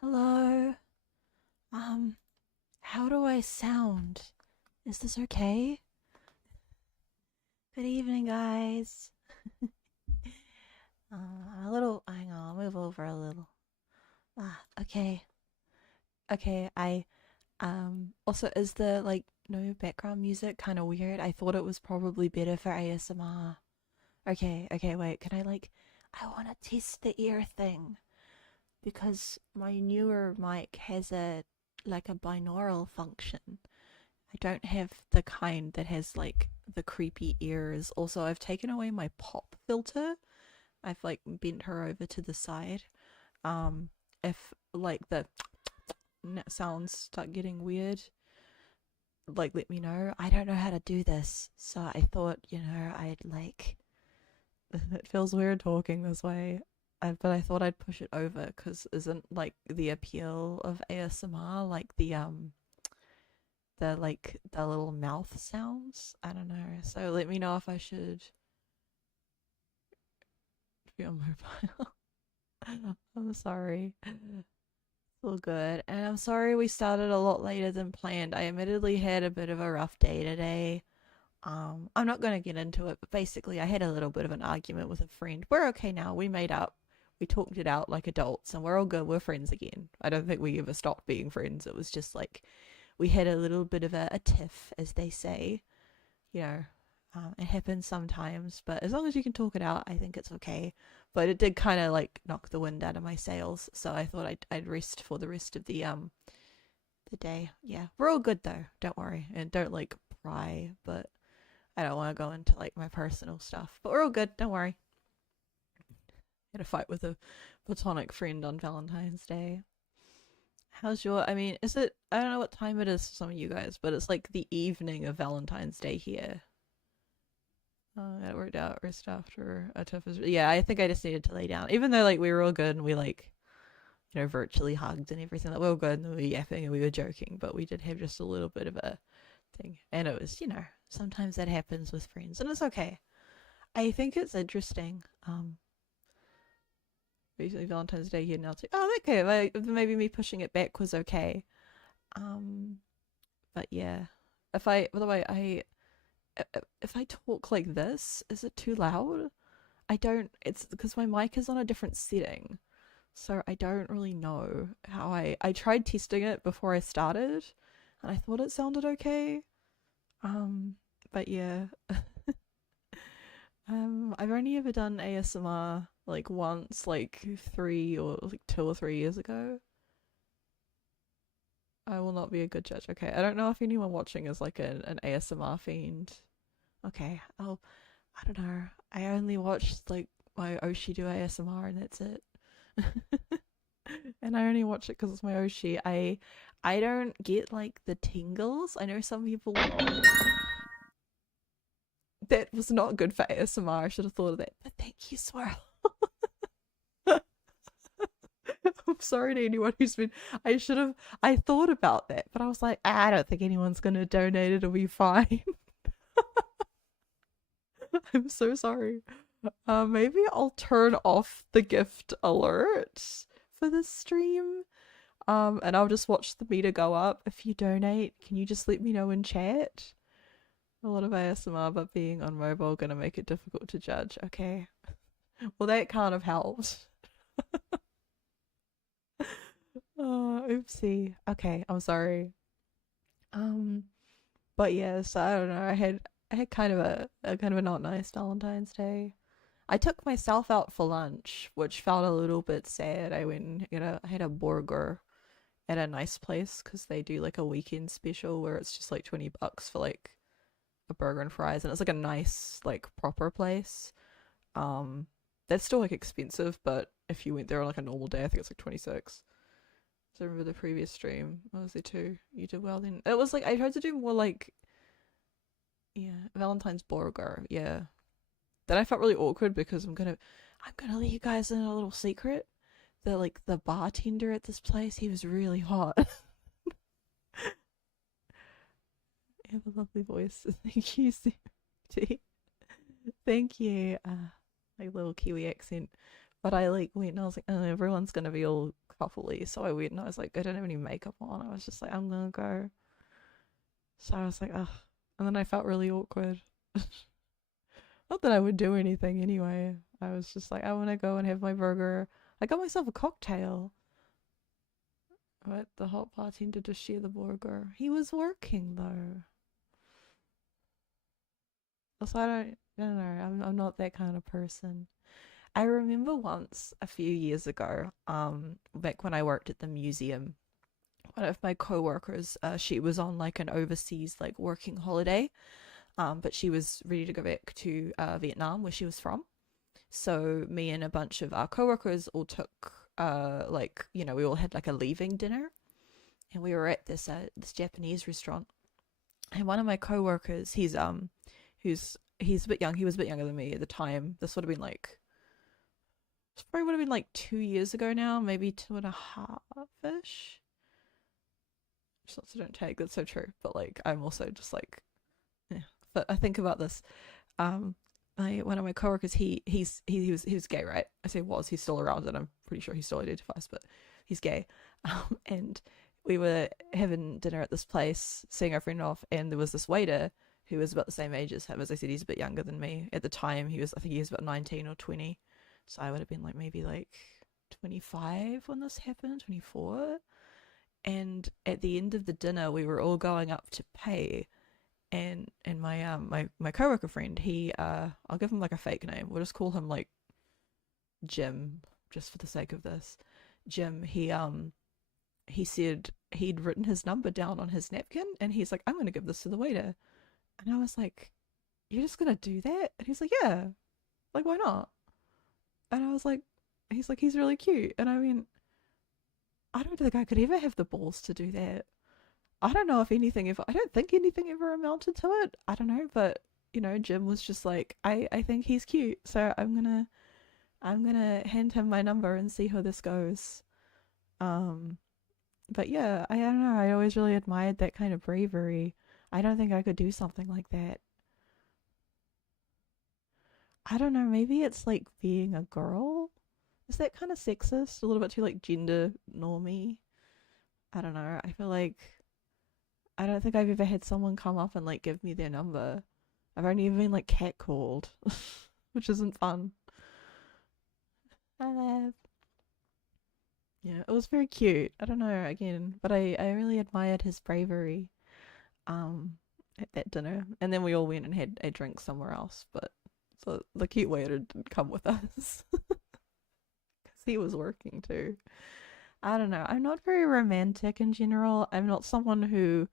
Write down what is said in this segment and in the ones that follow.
Hello. How do I sound? Is this okay? Good evening, guys. I'm a little. Hang on, I'll move over a little. Okay. Okay. Also, is the no background music kind of weird? I thought it was probably better for ASMR. Okay. Okay. Wait. Can I I want to test the ear thing because my newer mic has a binaural function. I don't have the kind that has the creepy ears. Also, I've taken away my pop filter. I've bent her over to the side. If the sounds start getting weird, let me know. I don't know how to do this, so I thought, I'd it feels weird talking this way. But I thought I'd push it over because isn't the appeal of ASMR the little mouth sounds. I don't know. So let me know if I should be on mobile. I'm sorry. It's all good. And I'm sorry we started a lot later than planned. I admittedly had a bit of a rough day today. I'm not going to get into it, but basically I had a little bit of an argument with a friend. We're okay now. We made up. We talked it out like adults and we're all good. We're friends again. I don't think we ever stopped being friends. It was just we had a little bit of a tiff, as they say. You know, it happens sometimes, but as long as you can talk it out, I think it's okay. But it did kind of knock the wind out of my sails, so I thought I'd rest for the rest of the day. Yeah, we're all good though. Don't worry, and don't pry. But I don't want to go into my personal stuff. But we're all good. Don't worry. Had a fight with a platonic friend on Valentine's Day. How's your? I mean, is it? I don't know what time it is for some of you guys, but it's like the evening of Valentine's Day here. Got worked out rest after a tough. Yeah, I think I just needed to lay down, even though we were all good and we virtually hugged and everything. Like we were good and we were yapping and we were joking, but we did have just a little bit of a thing, and it was sometimes that happens with friends, and it's okay. I think it's interesting. Basically Valentine's Day here now. It's oh, okay. Maybe me pushing it back was okay. Um, but yeah, if I by the way, if I talk like this, is it too loud? I don't. It's because my mic is on a different setting, so I don't really know how I tried testing it before I started, and I thought it sounded okay. Um, but yeah, I've only ever done ASMR once, 2 or 3 years ago. I will not be a good judge. Okay, I don't know if anyone watching is an ASMR fiend. Okay, I don't know. I only watched my Oshi do ASMR and that's it. And I only watch it because it's my Oshi. I don't get the tingles. I know some people. That was not good for ASMR. I should have thought of that. But thank you, Swirl. I'm sorry to anyone who's been. I should have. I thought about that, but I was like, I don't think anyone's gonna donate. It'll be fine. I'm so sorry. Maybe I'll turn off the gift alert for this stream. And I'll just watch the meter go up. If you donate, can you just let me know in chat? A lot of ASMR, but being on mobile gonna make it difficult to judge. Okay. Well, that kind of helped. Oopsie. Okay, I'm sorry. Um, but yeah, so I don't know. I had kind of a not nice Valentine's Day. I took myself out for lunch, which felt a little bit sad. I went and I had a burger at a nice place because they do a weekend special where it's just $20 for a burger and fries, and it's a nice proper place. Um, that's still expensive, but if you went there on a normal day, I think it's 26. So I remember the previous stream, I was there too. You did well then. It was I tried to do more yeah, Valentine's burger, yeah. Then I felt really awkward because I'm gonna let you guys in a little secret. The bartender at this place, he was really hot. You have a lovely voice. Thank you, CT. Thank you. My little Kiwi accent. But I went and I was like, oh, everyone's gonna be all properly. So I went and I was like, I don't have any makeup on. I was just like, I'm gonna go. So I was like, ugh. And then I felt really awkward. Not that I would do anything anyway. I was just like, I want to go and have my burger. I got myself a cocktail. But the hot bartender to share the burger. He was working though. So I don't know. I'm not that kind of person. I remember once a few years ago, back when I worked at the museum, one of my coworkers, she was on like an overseas like working holiday, but she was ready to go back to Vietnam where she was from. So me and a bunch of our coworkers all took like we all had like a leaving dinner, and we were at this Japanese restaurant. And one of my coworkers, he's a bit young. He was a bit younger than me at the time. This would have been like this probably would have been like 2 years ago now, maybe 2.5 ish. Shots I don't take. That's so true. But like I'm also just like, yeah. But I think about this. Um, one of my coworkers, he was gay, right? I say was. He's still around, and I'm pretty sure he still identifies, but he's gay. And we were having dinner at this place, seeing our friend off, and there was this waiter who was about the same age as him. As I said, he's a bit younger than me. At the time, I think he was about 19 or 20. So I would have been like maybe like 25 when this happened, 24. And at the end of the dinner, we were all going up to pay, and my coworker friend, he I'll give him like a fake name. We'll just call him like Jim, just for the sake of this. Jim, he said he'd written his number down on his napkin, and he's like, I'm gonna give this to the waiter. And I was like, you're just gonna do that? And he's like, yeah, like why not? And I was like, he's really cute. And I mean, I don't think I could ever have the balls to do that. I don't know if anything ever, I don't think anything ever amounted to it. I don't know, but Jim was just like, I think he's cute, so I'm gonna hand him my number and see how this goes. Um, but yeah, I don't know. I always really admired that kind of bravery. I don't think I could do something like that. I don't know. Maybe it's like being a girl. Is that kind of sexist? A little bit too like gender normy. I don't know. I feel like I don't think I've ever had someone come up and like give me their number. I've only ever been like catcalled, which isn't fun. Uh, yeah, it was very cute. I don't know again, but I really admired his bravery um at that dinner. And then we all went and had a drink somewhere else, but so the cute waiter didn't come with us because he was working too. I don't know. I'm not very romantic in general. I'm not someone who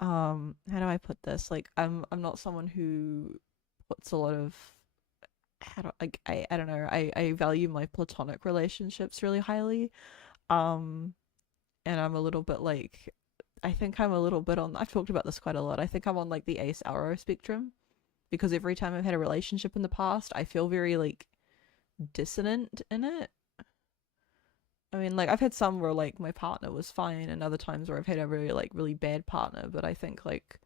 how do I put this? Like I'm not someone who puts a lot of how do I don't know. I value my platonic relationships really highly. Um and I'm a little bit like I think I'm a little bit on I've talked about this quite a lot. I think I'm on like the ace arrow spectrum because every time I've had a relationship in the past, I feel very like dissonant in it. I mean, like I've had some where like my partner was fine, and other times where I've had a really bad partner. But I think like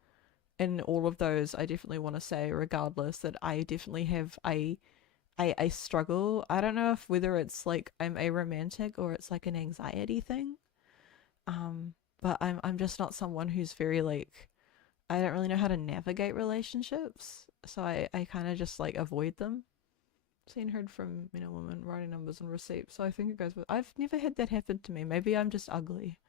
in all of those, I definitely want to say, regardless, that I definitely have I struggle. I don't know if whether it's like I'm a romantic or it's like an anxiety thing. But I'm just not someone who's very like I don't really know how to navigate relationships, so I kind of just like avoid them. Seen heard from women writing numbers and receipts, so I think it goes with. I've never had that happen to me. Maybe I'm just ugly.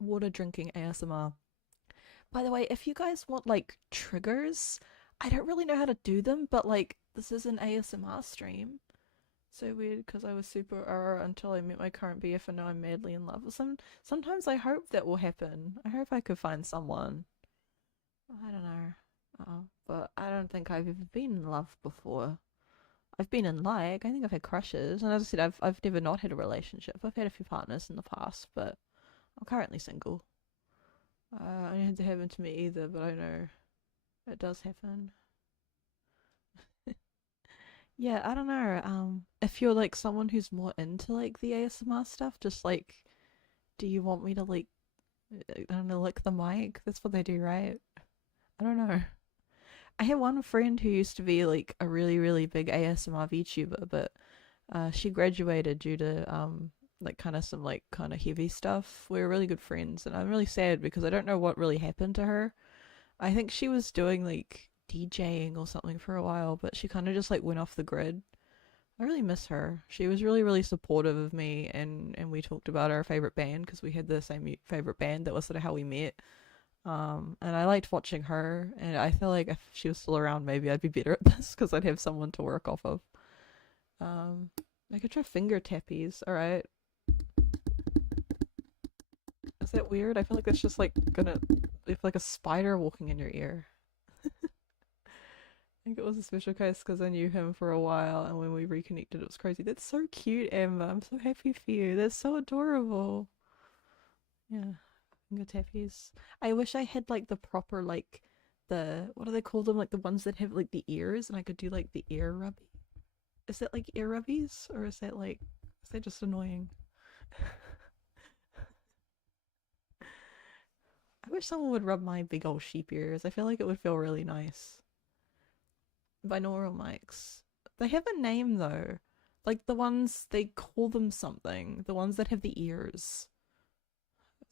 Water drinking ASMR. By the way, if you guys want like triggers, I don't really know how to do them, but like this is an ASMR stream. So weird because I was super until I met my current BF and now I'm madly in love with some. Sometimes I hope that will happen. I hope I could find someone. I don't know. But I don't think I've ever been in love before. I've been in like I think I've had crushes, and as I said, I've never not had a relationship. I've had a few partners in the past, but I'm currently single. I didn't have to happen to me either, but I know it does happen. Yeah, I don't know. If you're like someone who's more into like the ASMR stuff, just like, do you want me to like, I don't know, lick the mic? That's what they do, right? I don't know. I had one friend who used to be like a really, really big ASMR VTuber, but she graduated due to like kind of some like kind of heavy stuff. We were really good friends, and I'm really sad because I don't know what really happened to her. I think she was doing like DJing or something for a while, but she kind of just like went off the grid. I really miss her. She was really, really supportive of me, and we talked about our favorite band because we had the same favorite band. That was sort of how we met. And I liked watching her, and I feel like if she was still around, maybe I'd be better at this because I'd have someone to work off of. Um, I could try finger tappies. All right, is that weird? I feel like that's just like gonna, if like a spider walking in your ear. I think it was a special case because I knew him for a while, and when we reconnected, it was crazy. That's so cute, Amber. I'm so happy for you. That's so adorable. Yeah, finger tappies. I wish I had like the proper like the what do they call them? Like the ones that have like the ears, and I could do like the ear rubby. Is that like ear rubbies, or is that just annoying? I wish someone would rub my big old sheep ears. I feel like it would feel really nice. Binaural mics. They have a name though. Like the ones they call them something. The ones that have the ears.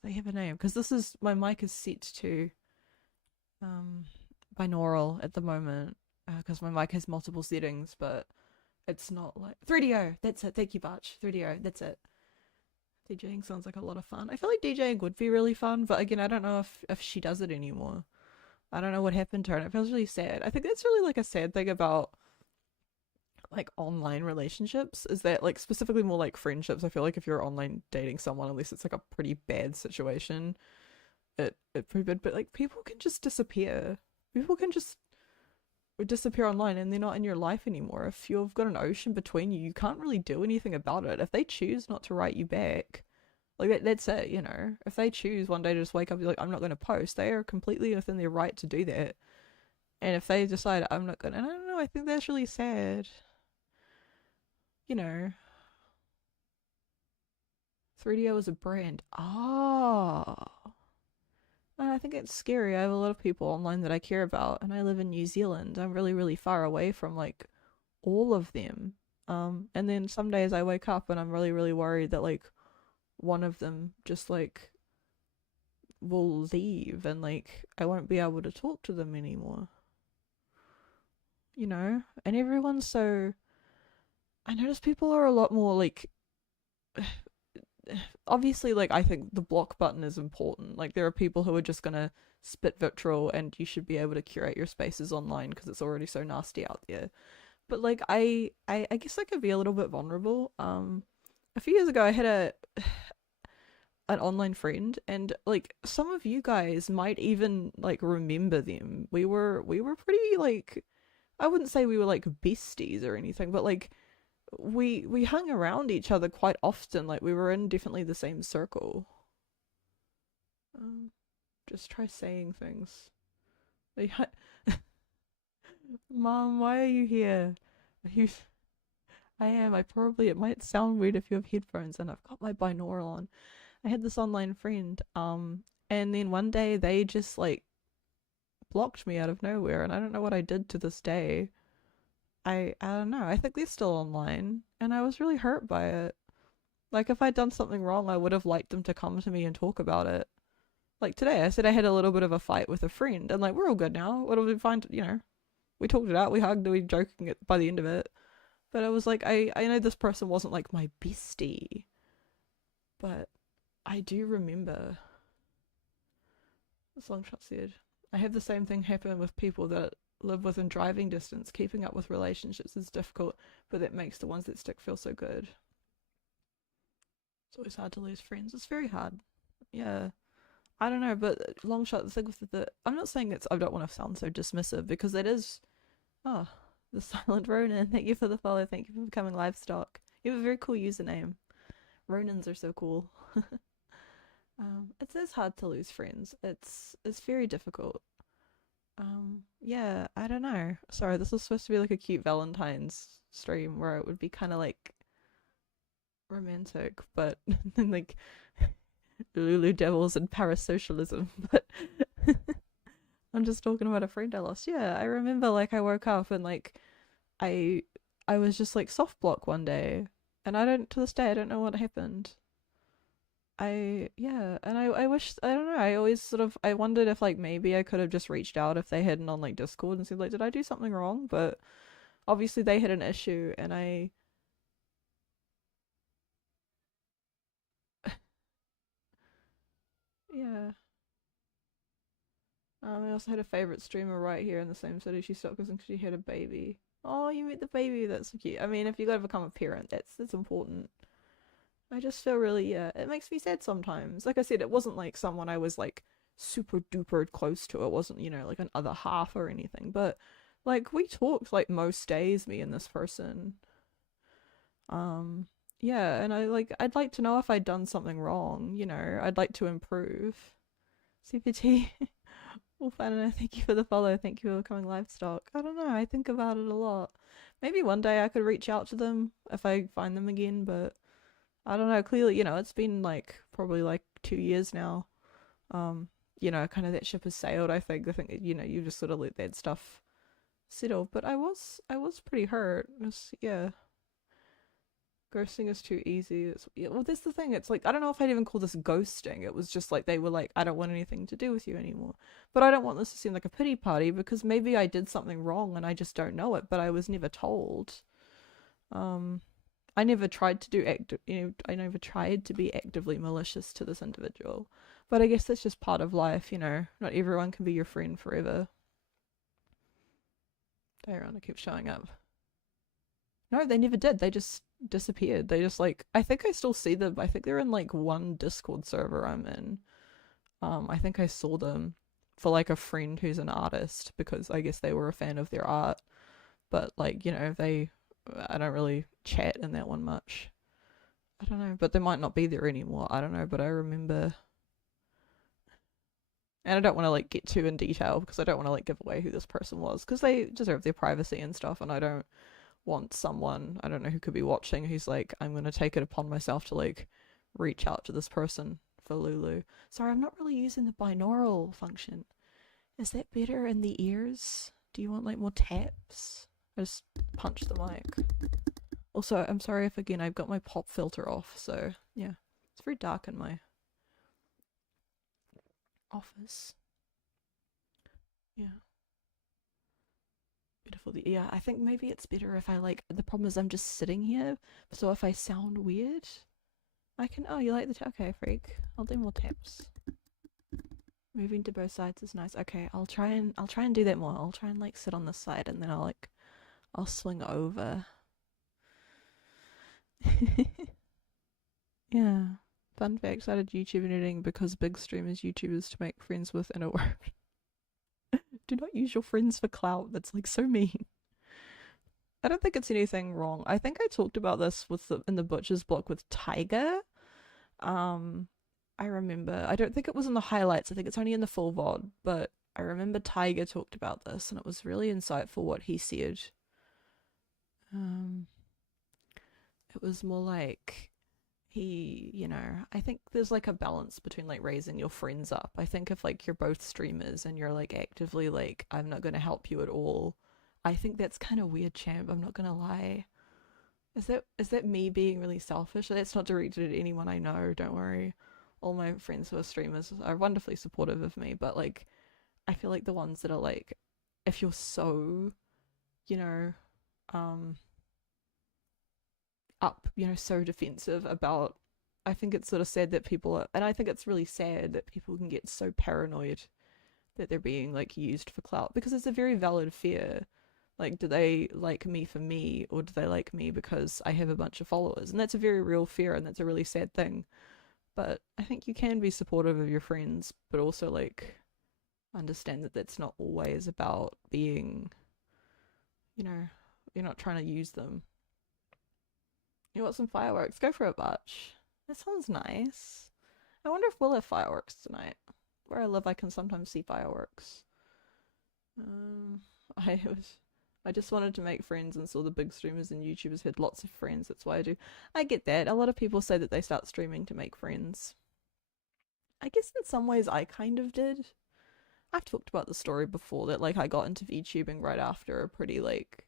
They have a name because this is my mic is set to um binaural at the moment because my mic has multiple settings, but it's not like 3DO. That's it. Thank you, Barch. 3DO. That's it. DJing sounds like a lot of fun. I feel like DJing would be really fun, but again, I don't know if she does it anymore. I don't know what happened to her, and it feels really sad. I think that's really like a sad thing about like online relationships is that like specifically more like friendships. I feel like if you're online dating someone, unless it's like a pretty bad situation, it pretty bad. But like people can just disappear. People can just disappear online and they're not in your life anymore. If you've got an ocean between you, you can't really do anything about it. If they choose not to write you back, like that's it, you know. If they choose one day to just wake up and be like, I'm not going to post, they are completely within their right to do that. And if they decide I'm not going to, I don't know, I think that's really sad. You know, 3DO is a brand. Ah. And I think it's scary. I have a lot of people online that I care about, and I live in New Zealand. I'm really, really far away from like all of them. And then some days I wake up and I'm really, really worried that like one of them just like will leave and like I won't be able to talk to them anymore. You know? And everyone's so. I notice people are a lot more like. Obviously, like, I think the block button is important. Like, there are people who are just gonna spit vitriol, and you should be able to curate your spaces online because it's already so nasty out there. But like, I guess I could be a little bit vulnerable. A few years ago, I had a an online friend, and like some of you guys might even like remember them. We were pretty like I wouldn't say we were like besties or anything, but like we hung around each other quite often. Like we were in definitely the same circle. Um, just try saying things. Like, Mom, why are you here? Are you? I am. I probably. It might sound weird if you have headphones, and I've got my binaural on. I had this online friend, and then one day they just like blocked me out of nowhere, and I don't know what I did to this day. I don't know. I think they're still online, and I was really hurt by it. Like if I'd done something wrong, I would have liked them to come to me and talk about it. Like today, I said I had a little bit of a fight with a friend, and like we're all good now. What do we find? You know, we talked it out. We hugged. We joking it by the end of it. But I was like, I know this person wasn't like my bestie, but I do remember. This long shot said, I have the same thing happen with people that live within driving distance. Keeping up with relationships is difficult, but that makes the ones that stick feel so good. It's always hard to lose friends. It's very hard. Yeah. I don't know, but long shot, the thing with I'm not saying it's, I don't want to sound so dismissive because it is, oh, the silent Ronin. Thank you for the follow. Thank you for becoming livestock. You have a very cool username. Ronins are so cool. It is hard to lose friends. It's very difficult. Yeah, I don't know. Sorry, this was supposed to be like a cute Valentine's stream where it would be kind of like romantic, but like Lulu devils and parasocialism. But I'm just talking about a friend I lost. Yeah, I remember like I woke up and like I I was just like soft block one day, and I don't to this day I don't know what happened. Yeah, and I wish I don't know. I always sort of I wondered if like maybe I could have just reached out if they hadn't on like Discord and said like did I do something wrong? But obviously they had an issue, and yeah. I also had a favorite streamer right here in the same city. She stopped because she had a baby. Oh, you met the baby. That's so cute. I mean, if you gotta become a parent, that's important. I just feel really yeah. It makes me sad sometimes. Like I said, it wasn't like someone I was like super duper close to. It wasn't like an other half or anything. But like we talked like most days, me and this person. Um, yeah, and I'd like to know if I'd done something wrong. I'd like to improve. CPT. Well, Fanina, thank you for the follow. Thank you for becoming livestock. I don't know. I think about it a lot. Maybe one day I could reach out to them if I find them again, but I don't know. Clearly, it's been like probably like 2 years now. Um, kind of that ship has sailed. I think you just sort of let that stuff settle. But I was pretty hurt. Yeah, ghosting is too easy. Yeah, well, that's the thing. It's like I don't know if I'd even call this ghosting. It was just like they were like, I don't want anything to do with you anymore. But I don't want this to seem like a pity party because maybe I did something wrong and I just don't know it. But I was never told. Um, I never tried to do I never tried to be actively malicious to this individual. But I guess that's just part of life. Not everyone can be your friend forever. Diorama keeps showing up. No, they never did. They just disappeared. They just like I think I still see them. I think they're in like one Discord server I'm in. I think I saw them for like a friend who's an artist because I guess they were a fan of their art. But like, they I don't really chat in that one much. I don't know, but they might not be there anymore. I don't know, but I remember and I don't want to like get too in detail because I don't want to like give away who this person was because they deserve their privacy and stuff and I don't want someone I don't know who could be watching who's like I'm gonna take it upon myself to like reach out to this person for Lulu. Sorry, I'm not really using the binaural function. Is that better in the ears? Do you want like more taps? I just punched the mic. Also, I'm sorry if again I've got my pop filter off, so yeah. It's very dark in my office. Yeah. Beautiful. Yeah, I think maybe it's better if I like the problem is I'm just sitting here, so if I sound weird, I can oh you like the okay, freak. I'll do more taps. Moving to both sides is nice. Okay, I'll try and do that more. I'll try and like sit on this side and then I'll swing over. Yeah. Fun fact, started YouTube and editing because big streamers YouTubers to make friends with in a word. Do not use your friends for clout. That's like so mean. I don't think it's anything wrong. I think I talked about this in the Butcher's block with Tiger. Um, I remember. I don't think it was in the highlights. I think it's only in the full VOD. But I remember Tiger talked about this, and it was really insightful what he said. Um, it was more like I think there's like a balance between like raising your friends up. I think if like you're both streamers and you're like actively like I'm not gonna help you at all, I think that's kind of weird, champ. I'm not gonna lie. Is that me being really selfish? That's not directed at anyone I know. Don't worry. All my friends who are streamers are wonderfully supportive of me, but like I feel like the ones that are like, if you're so, you know, um, up, so defensive about. I think it's sort of sad that people are, and I think it's really sad that people can get so paranoid that they're being like used for clout because it's a very valid fear. Like, do they like me for me, or do they like me because I have a bunch of followers? And that's a very real fear, and that's a really sad thing. But I think you can be supportive of your friends, but also like understand that that's not always about being, you know, you're not trying to use them. You want some fireworks? Go for it, Butch. That sounds nice. I wonder if we'll have fireworks tonight. Where I live, I can sometimes see fireworks. Um, I was, I just wanted to make friends and saw the big streamers and YouTubers had lots of friends. That's why I do. I get that. A lot of people say that they start streaming to make friends. I guess in some ways I kind of did. I've talked about the story before that like I got into VTubing right after a pretty like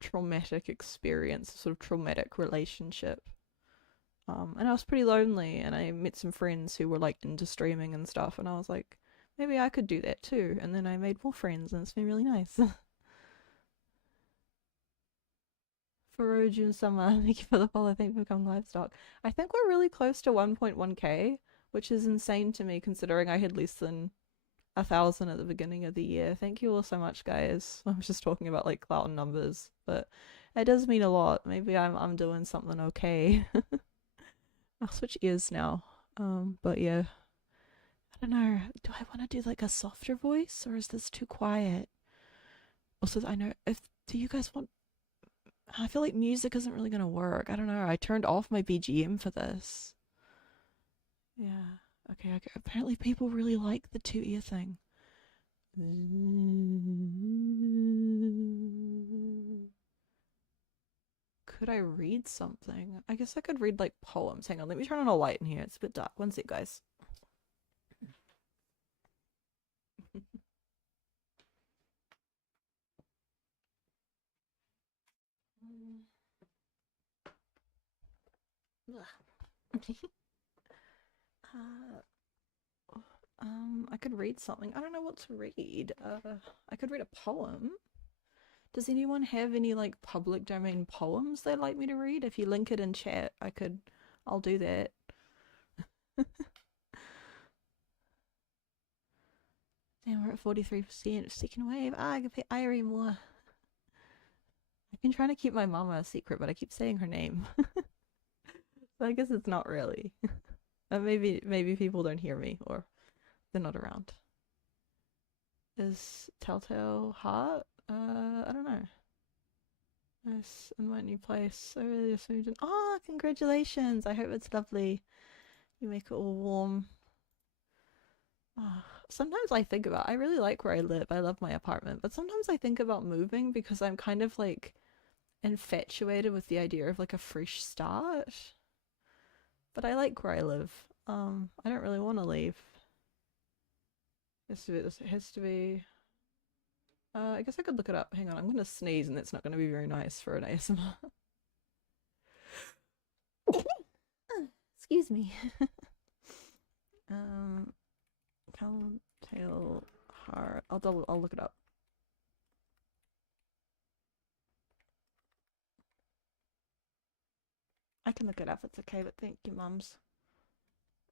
traumatic experience, sort of traumatic relationship. And I was pretty lonely, and I met some friends who were like into streaming and stuff, and I was like, maybe I could do that too. And then I made more friends, and it's been really nice. For June Summer, thank you for the follow. Thank you for becoming livestock. I think we're really close to 1.1k, which is insane to me considering I had less than 1,000 at the beginning of the year. Thank you all so much, guys. I was just talking about like clout numbers, but it does mean a lot. Maybe I'm doing something okay. I'll switch ears now. But yeah, I don't know. Do I want to do like a softer voice, or is this too quiet? Also, I know if do you guys want? I feel like music isn't really gonna work. I don't know. I turned off my BGM for this. Yeah. Okay. Okay. Apparently, people really like the two-ear thing. Could I read something? I guess I could read like poems. Hang on, let me turn on a light in here. It's a bit dark. One sec, guys. uh, I could read something. I don't know what to read. I could read a poem. Does anyone have any like public domain poems they'd like me to read? If you link it in chat, I'll do that. Damn, we're at 43%. Second wave. I can pay Irie more. I've been trying to keep my mama a secret, but I keep saying her name. So I guess it's not really. Maybe people don't hear me or they're not around. Is Telltale hot? I don't know. Nice in my new place. I really just moved in. Oh, congratulations! I hope it's lovely. You make it all warm. Oh, sometimes I think about. I really like where I live. I love my apartment, but sometimes I think about moving because I'm kind of like infatuated with the idea of like a fresh start. But I like where I live. I don't really want to leave. This has to be. I guess I could look it up. Hang on, I'm gonna sneeze, and that's not gonna be very nice for an ASMR. Excuse me. Telltale Heart. I'll look it up. I can look it up. It's okay, but thank you, mums.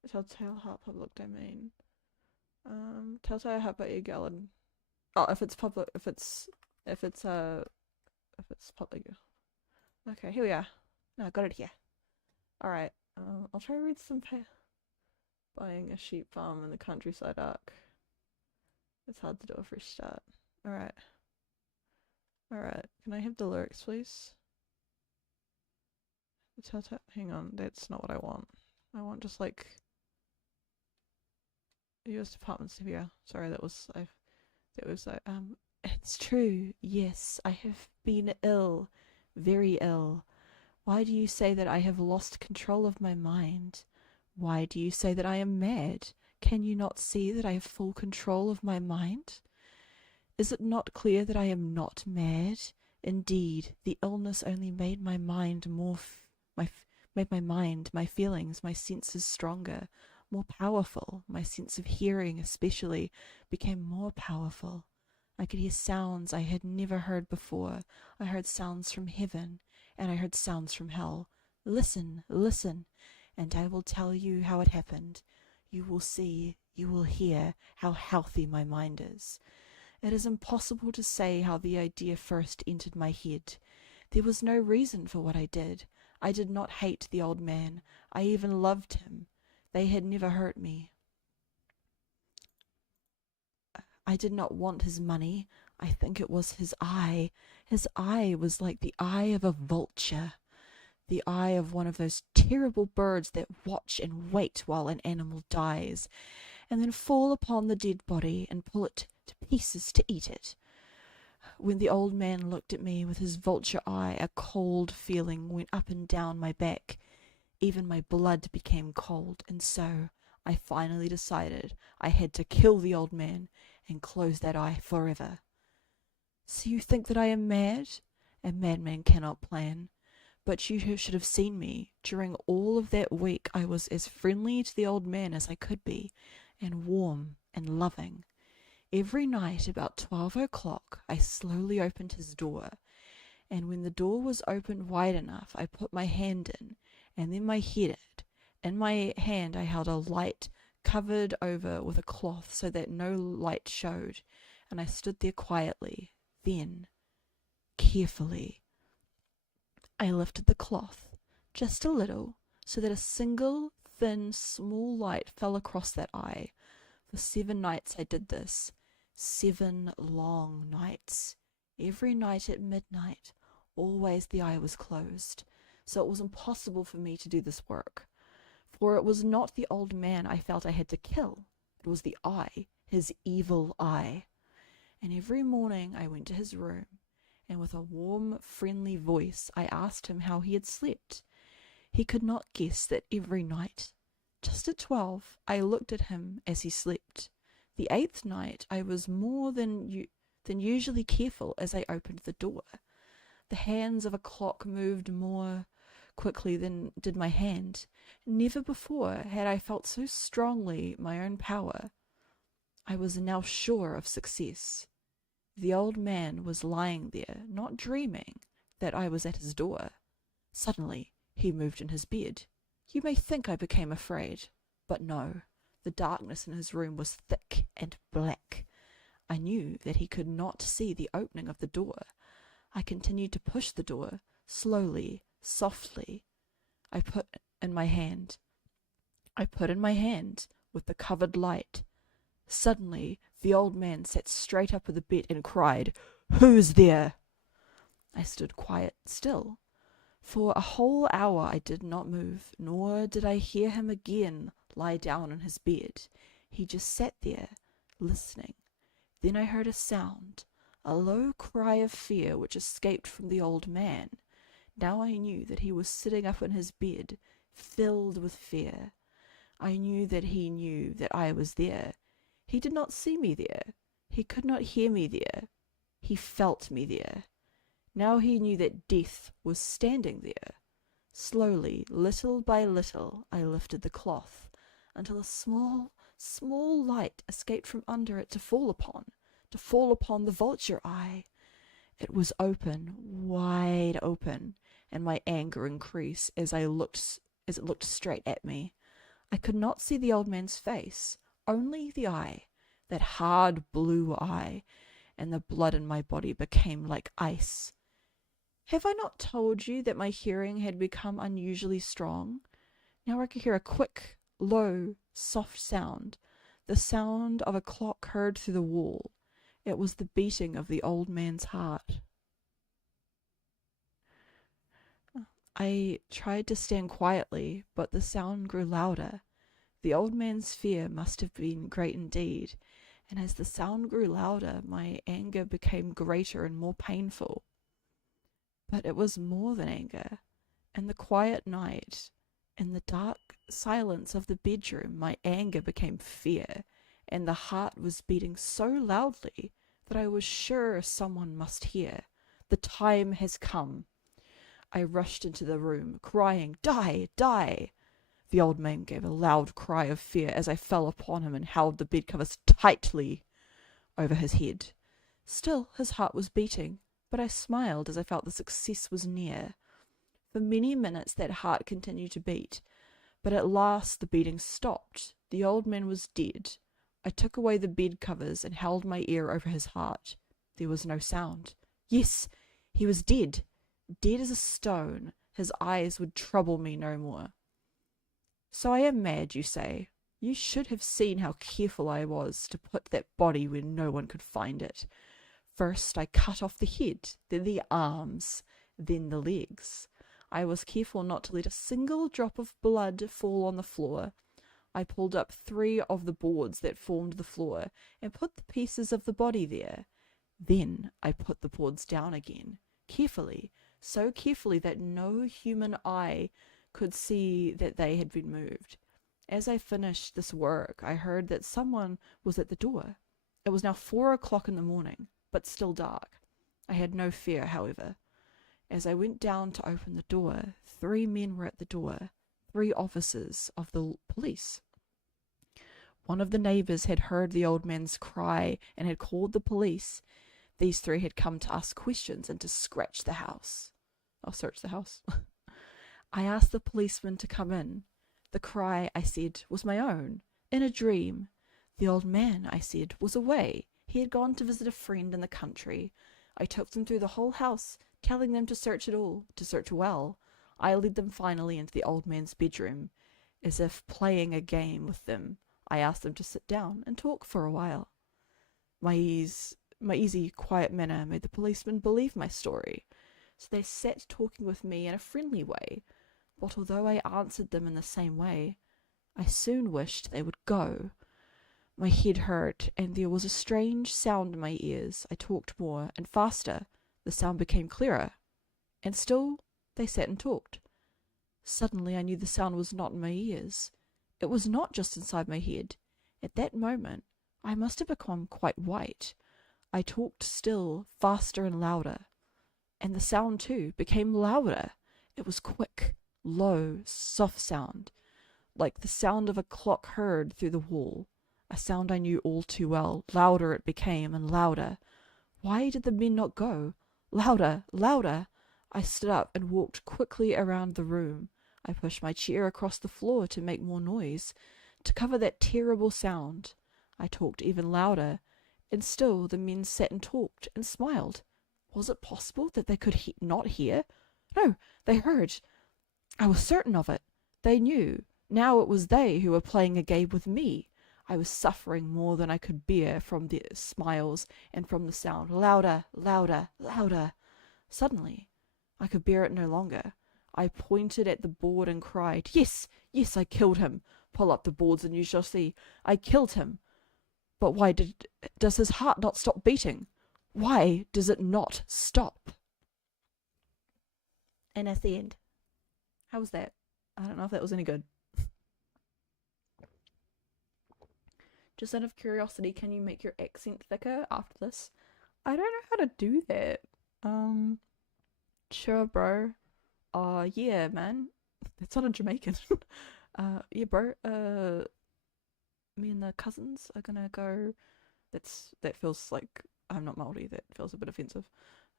Telltale Heart public domain. Telltale Heart by E. Gallon. Oh, if it's public, if it's public. Okay, here we are. No, I got it here. All right. I'll try to read some. Buying a sheep farm in the countryside arc. It's hard to do a fresh start. All right. All right. Can I have the lyrics, please? Hang on. That's not what I want. I want just like U.S. Department of here. Sorry, that was It's true. Yes, I have been ill, very ill. Why do you say that I have lost control of my mind? Why do you say that I am mad? Can you not see that I have full control of my mind? Is it not clear that I am not mad? Indeed, the illness only made my mind made my mind, my feelings, my senses stronger, more powerful. My sense of hearing, especially, became more powerful. I could hear sounds I had never heard before. I heard sounds from heaven, and I heard sounds from hell. Listen, listen, and I will tell you how it happened. You will see, you will hear how healthy my mind is. It is impossible to say how the idea first entered my head. There was no reason for what I did. I did not hate the old man. I even loved him. They had never hurt me. I did not want his money. I think it was his eye. His eye was like the eye of a vulture, the eye of one of those terrible birds that watch and wait while an animal dies, and then fall upon the dead body and pull it to pieces to eat it. When the old man looked at me with his vulture eye, a cold feeling went up and down my back. Even my blood became cold, and so I finally decided I had to kill the old man and close that eye forever. So you think that I am mad? A madman cannot plan. But you should have seen me. During all of that week, I was as friendly to the old man as I could be, and warm and loving. Every night about 12 o'clock, I slowly opened his door, and when the door was opened wide enough, I put my hand in, and then my head out. In my hand, I held a light covered over with a cloth so that no light showed, and I stood there quietly. Then, carefully, I lifted the cloth, just a little, so that a single, thin, small light fell across that eye. For 7 nights I did this. 7 long nights. Every night at midnight, always the eye was closed, so it was impossible for me to do this work. For it was not the old man I felt I had to kill. It was the eye, his evil eye. And every morning I went to his room, and with a warm, friendly voice I asked him how he had slept. He could not guess that every night, just at 12, I looked at him as he slept. The 8th night I was more than usually careful as I opened the door. The hands of a clock moved more quickly than did my hand. Never before had I felt so strongly my own power. I was now sure of success. The old man was lying there, not dreaming that I was at his door. Suddenly he moved in his bed. You may think I became afraid, but no. The darkness in his room was thick and black. I knew that he could not see the opening of the door. I continued to push the door, slowly, softly. I put in my hand with the covered light. Suddenly, the old man sat straight up in the bed and cried, "Who's there?" I stood quite still. For a whole hour I did not move, nor did I hear him again lie down in his bed. He just sat there, listening. Then I heard a sound, a low cry of fear which escaped from the old man. Now I knew that he was sitting up in his bed, filled with fear. I knew that he knew that I was there. He did not see me there. He could not hear me there. He felt me there. Now he knew that death was standing there. Slowly, little by little, I lifted the cloth, until a small light escaped from under it to fall upon the vulture eye. It was open, wide open, and my anger increased as it looked straight at me. I could not see the old man's face, only the eye, that hard blue eye, and the blood in my body became like ice. Have I not told you that my hearing had become unusually strong? Now I could hear a quick, low, soft sound, the sound of a clock heard through the wall. It was the beating of the old man's heart. I tried to stand quietly, but the sound grew louder. The old man's fear must have been great indeed, and as the sound grew louder, my anger became greater and more painful. But it was more than anger. In the quiet night, in the dark silence of the bedroom, my anger became fear, and the heart was beating so loudly that I was sure someone must hear. The time has come. I rushed into the room, crying, "Die! Die!" The old man gave a loud cry of fear as I fell upon him and held the bedcovers tightly over his head. Still, his heart was beating, but I smiled as I felt the success was near. For many minutes that heart continued to beat, but at last the beating stopped. The old man was dead. I took away the bed covers and held my ear over his heart. There was no sound. Yes, he was dead. Dead as a stone. His eyes would trouble me no more. So I am mad, you say. You should have seen how careful I was to put that body where no one could find it. First I cut off the head, then the arms, then the legs. I was careful not to let a single drop of blood fall on the floor. I pulled up 3 of the boards that formed the floor and put the pieces of the body there. Then I put the boards down again, carefully, so carefully that no human eye could see that they had been moved. As I finished this work, I heard that someone was at the door. It was now 4 o'clock in the morning, but still dark. I had no fear, however. As I went down to open the door, 3 men were at the door, 3 officers of the police. One of the neighbours had heard the old man's cry and had called the police. These 3 had come to ask questions and to scratch the house. I'll search the house. I asked the policeman to come in. The cry, I said, was my own, in a dream. The old man, I said, was away. He had gone to visit a friend in the country. I took them through the whole house, telling them to search it all, to search well. I led them finally into the old man's bedroom. As if playing a game with them, I asked them to sit down and talk for a while. My easy, quiet manner made the policemen believe my story, so they sat talking with me in a friendly way. But although I answered them in the same way, I soon wished they would go. My head hurt, and there was a strange sound in my ears. I talked more and faster. The sound became clearer, and still they sat and talked. Suddenly I knew the sound was not in my ears. It was not just inside my head. At that moment I must have become quite white. I talked still, faster and louder, and the sound too became louder. It was quick, low, soft sound, like the sound of a clock heard through the wall, a sound I knew all too well. Louder it became, and louder. Why did the men not go? Louder, louder! I stood up and walked quickly around the room. I pushed my chair across the floor to make more noise, to cover that terrible sound. I talked even louder, and still the men sat and talked and smiled. Was it possible that they could not hear? No, they heard. I was certain of it. They knew. Now it was they who were playing a game with me. I was suffering more than I could bear from the smiles and from the sound. Louder, louder, louder. Suddenly, I could bear it no longer. I pointed at the board and cried, "Yes, yes, I killed him. Pull up the boards and you shall see. I killed him. But why does his heart not stop beating? Why does it not stop?" And that's the end. How was that? I don't know if that was any good. Just out of curiosity, can you make your accent thicker after this? I don't know how to do that. Sure, bro. Yeah, man. That's not a Jamaican. Yeah, bro. Me and the cousins are gonna go. That feels like I'm not Maori. That feels a bit offensive.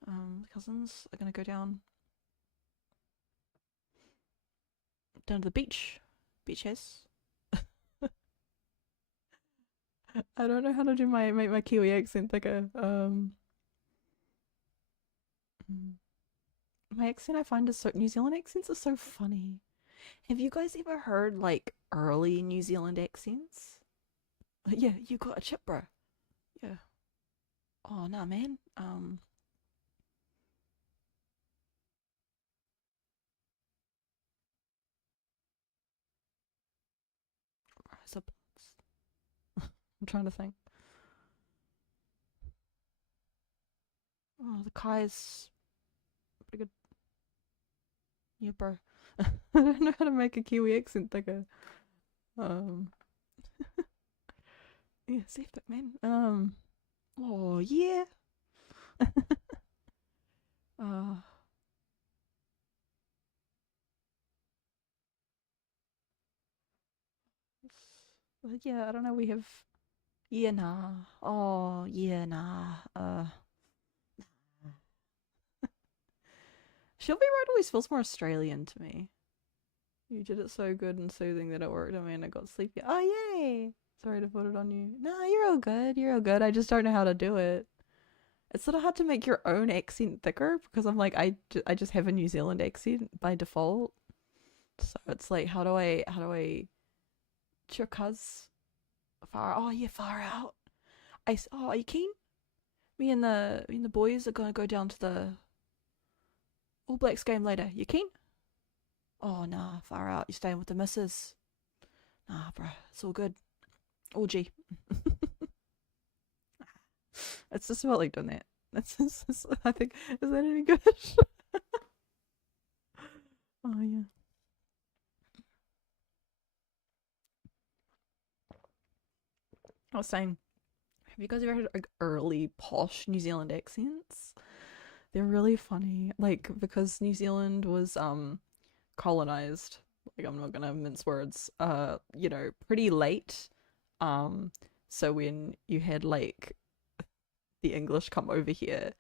The cousins are gonna go down to the beach. Beach house. I don't know how to make my Kiwi accent thicker. My accent I find is so New Zealand accents are so funny. Have you guys ever heard like early New Zealand accents? Yeah, you got a chip, bro. Yeah. Oh nah, man. Rise up. I'm trying to think. Oh, the Kai is pretty good. Yeah, bro. I don't know how to make a Kiwi accent thicker. Um, yeah, safe it, man. Oh yeah. uh, yeah, I don't know. We have yeah, nah. Oh yeah, nah. Shelby Road always feels more Australian to me. You did it so good and soothing that it worked. I mean, I got sleepy. Oh yay! Sorry to put it on you. No, you're all good. You're all good. I just don't know how to do it. It's sort of hard to make your own accent thicker because I'm like I just have a New Zealand accent by default. So it's like how do I chukkas far oh yeah far out. Oh are you keen? Me and the boys are gonna go down to the All Blacks game later. You keen? Oh nah, far out. You staying with the missus? Nah, bruh, it's all good. Orgy. It's just about like doing that. I think is that any good? Oh yeah. I was saying, have you guys ever heard like early posh New Zealand accents? They're really funny. Like because New Zealand was colonized. Like I'm not gonna mince words. Pretty late. Um, so when you had like the English come over here,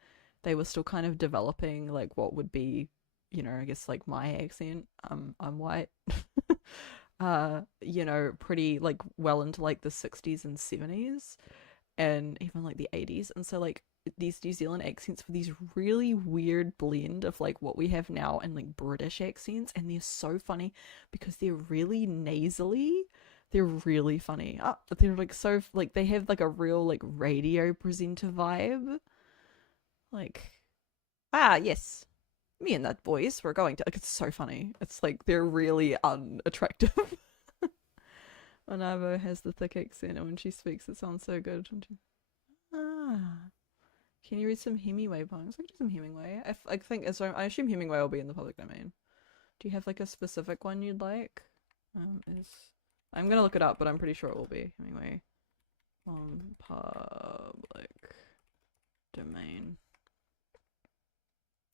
they were still kind of developing like what would be, I guess like my accent. I'm white. Pretty like well into like the 60s and 70s and even like the 80s. And so like these New Zealand accents were these really weird blend of like what we have now and like British accents, and they're so funny because they're really nasally. They're really funny. They're like so like they have like a real like radio presenter vibe. Like, yes, me and that boys we're going to like it's so funny. It's like they're really unattractive. Onavo has the thick accent, and when she speaks, it sounds so good. Ah, can you read some Hemingway poems? I can do some Hemingway. I think so. I assume Hemingway will be in the public domain. Do you have like a specific one you'd like? Is I'm gonna look it up, but I'm pretty sure it will be Hemingway on public domain.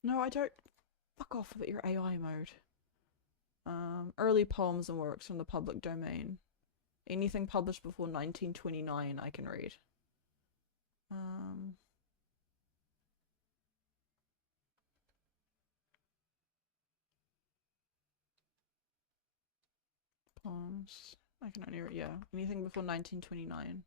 No, I don't. Fuck off with your AI mode. Early poems and works from the public domain. Anything published before 1929 I can read. Poems. I can only read, yeah. Anything before 1929.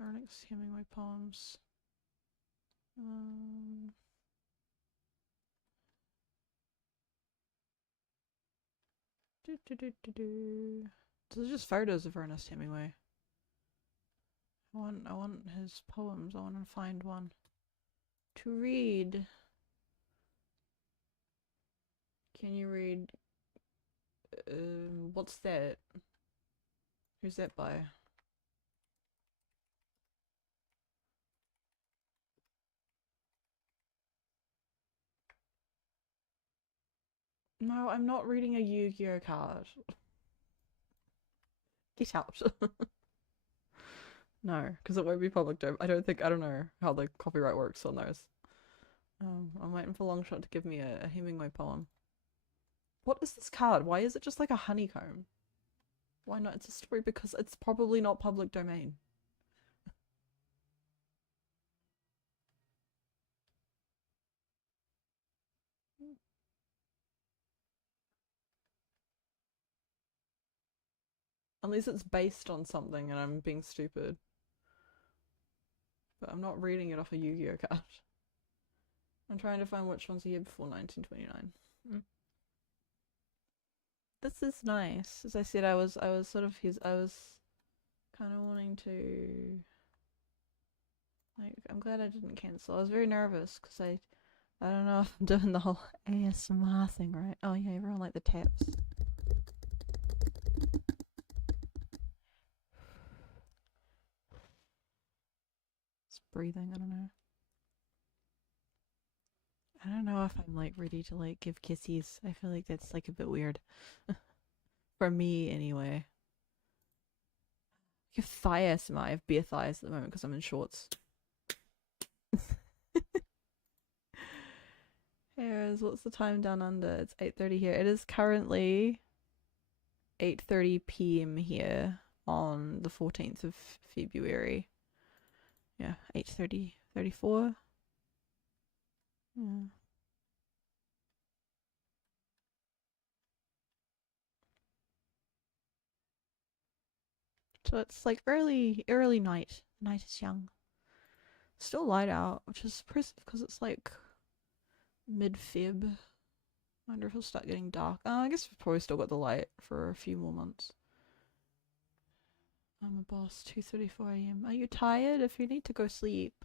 Ernest Hemingway poems. Those are just photos of Ernest Hemingway. I want his poems. I want to find one to read. Can you read? What's that? Who's that by? No, I'm not reading a Yu-Gi-Oh card. Get out. No, because it won't be public domain. I don't know how the copyright works on those. I'm waiting for Longshot to give me a Hemingway poem. What is this card? Why is it just like a honeycomb? Why not? It's a story because it's probably not public domain. Unless it's based on something and I'm being stupid. But I'm not reading it off a Yu-Gi-Oh card. I'm trying to find which ones are here before 1929. This is nice. As I said, I was sort of I was kind of wanting to like. I'm glad I didn't cancel. I was very nervous because I don't know if I'm doing the whole ASMR thing right. Oh yeah, everyone like the taps. It's breathing. I don't know. I don't know if I'm like ready to like give kisses. I feel like that's like a bit weird. For me anyway. I give thigh ASMR. I have bare thighs at the moment because I'm in shorts. Here's what's the time down under? It's 8:30 here. It is currently 8:30 p.m. here on the 14th of February. Yeah, 8:34. Yeah. So it's like early night. Night is young. Still light out, which is impressive because it's like mid-Feb. I wonder if it'll start getting dark. I guess we've probably still got the light for a few more months. I'm a boss, 2:34 a.m. Are you tired? If you need to go sleep.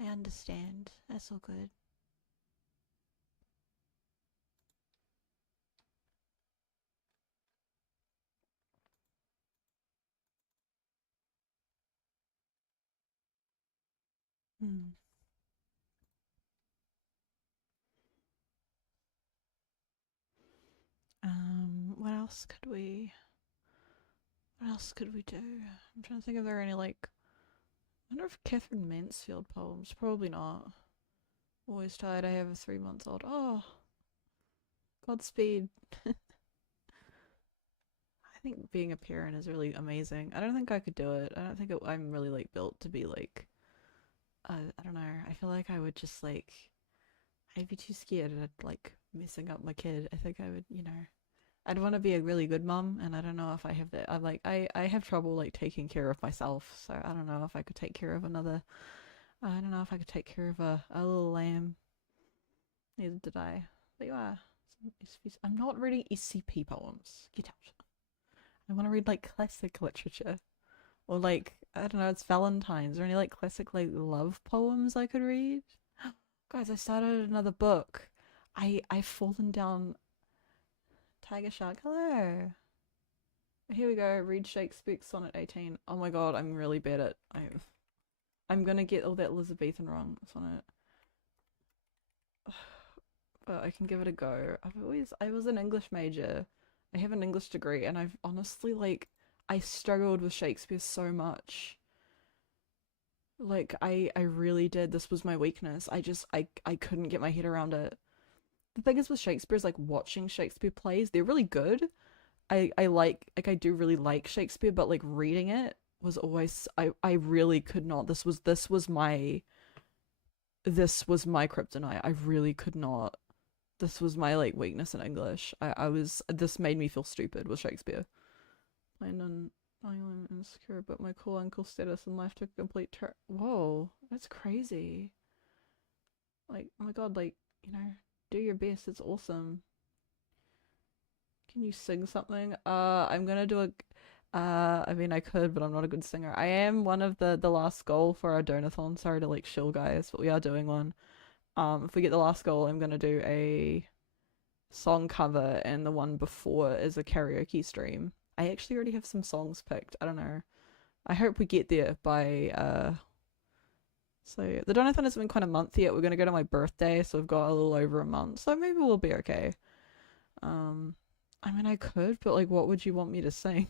I understand. That's all good. Hmm. else could we? What else could we do? I'm trying to think if there are any like. I wonder if Catherine Mansfield poems. Probably not. Always tired. I have a 3-month-old. Oh, Godspeed. I think being a parent is really amazing. I don't think I could do it. I don't think I'm really like built to be like. I don't know. I feel like I would just like. I'd be too scared of like messing up my kid. I think I would, I'd want to be a really good mum, and I don't know if I have that. I'm like, I have trouble like taking care of myself, so I don't know if I could take care of another. I don't know if I could take care of a little lamb. Neither did I. But you are. I'm not reading SCP poems. Get out. I want to read like classic literature, or like I don't know. It's Valentine's. Or any like classic like love poems I could read? Guys, I started another book. I've fallen down. Tiger Shark, hello. Here we go. Read Shakespeare Sonnet 18. Oh my god, I'm really bad at. I'm gonna get all that Elizabethan wrong. Sonnet. But I can give it a go. I was an English major. I have an English degree, and I've honestly like I struggled with Shakespeare so much. Like I really did. This was my weakness. I couldn't get my head around it. The thing is with Shakespeare is like watching Shakespeare plays, they're really good. I I do really like Shakespeare, but like reading it was always I really could not. This was my kryptonite. I really could not. This was my like weakness in English. I was this made me feel stupid with Shakespeare. Planned on island insecure, but my cool uncle status in life took a complete turn. Whoa, that's crazy. Like, oh my god, like, do your best. It's awesome. Can you sing something? I'm gonna do a. I mean, I could, but I'm not a good singer. I am one of the last goal for our donathon. Sorry to like shill guys, but we are doing one. If we get the last goal, I'm gonna do a song cover, and the one before is a karaoke stream. I actually already have some songs picked. I don't know. I hope we get there by So the donathon hasn't been quite a month yet. We're gonna go to my birthday, so we've got a little over a month. So maybe we'll be okay. I mean, I could, but like, what would you want me to sing?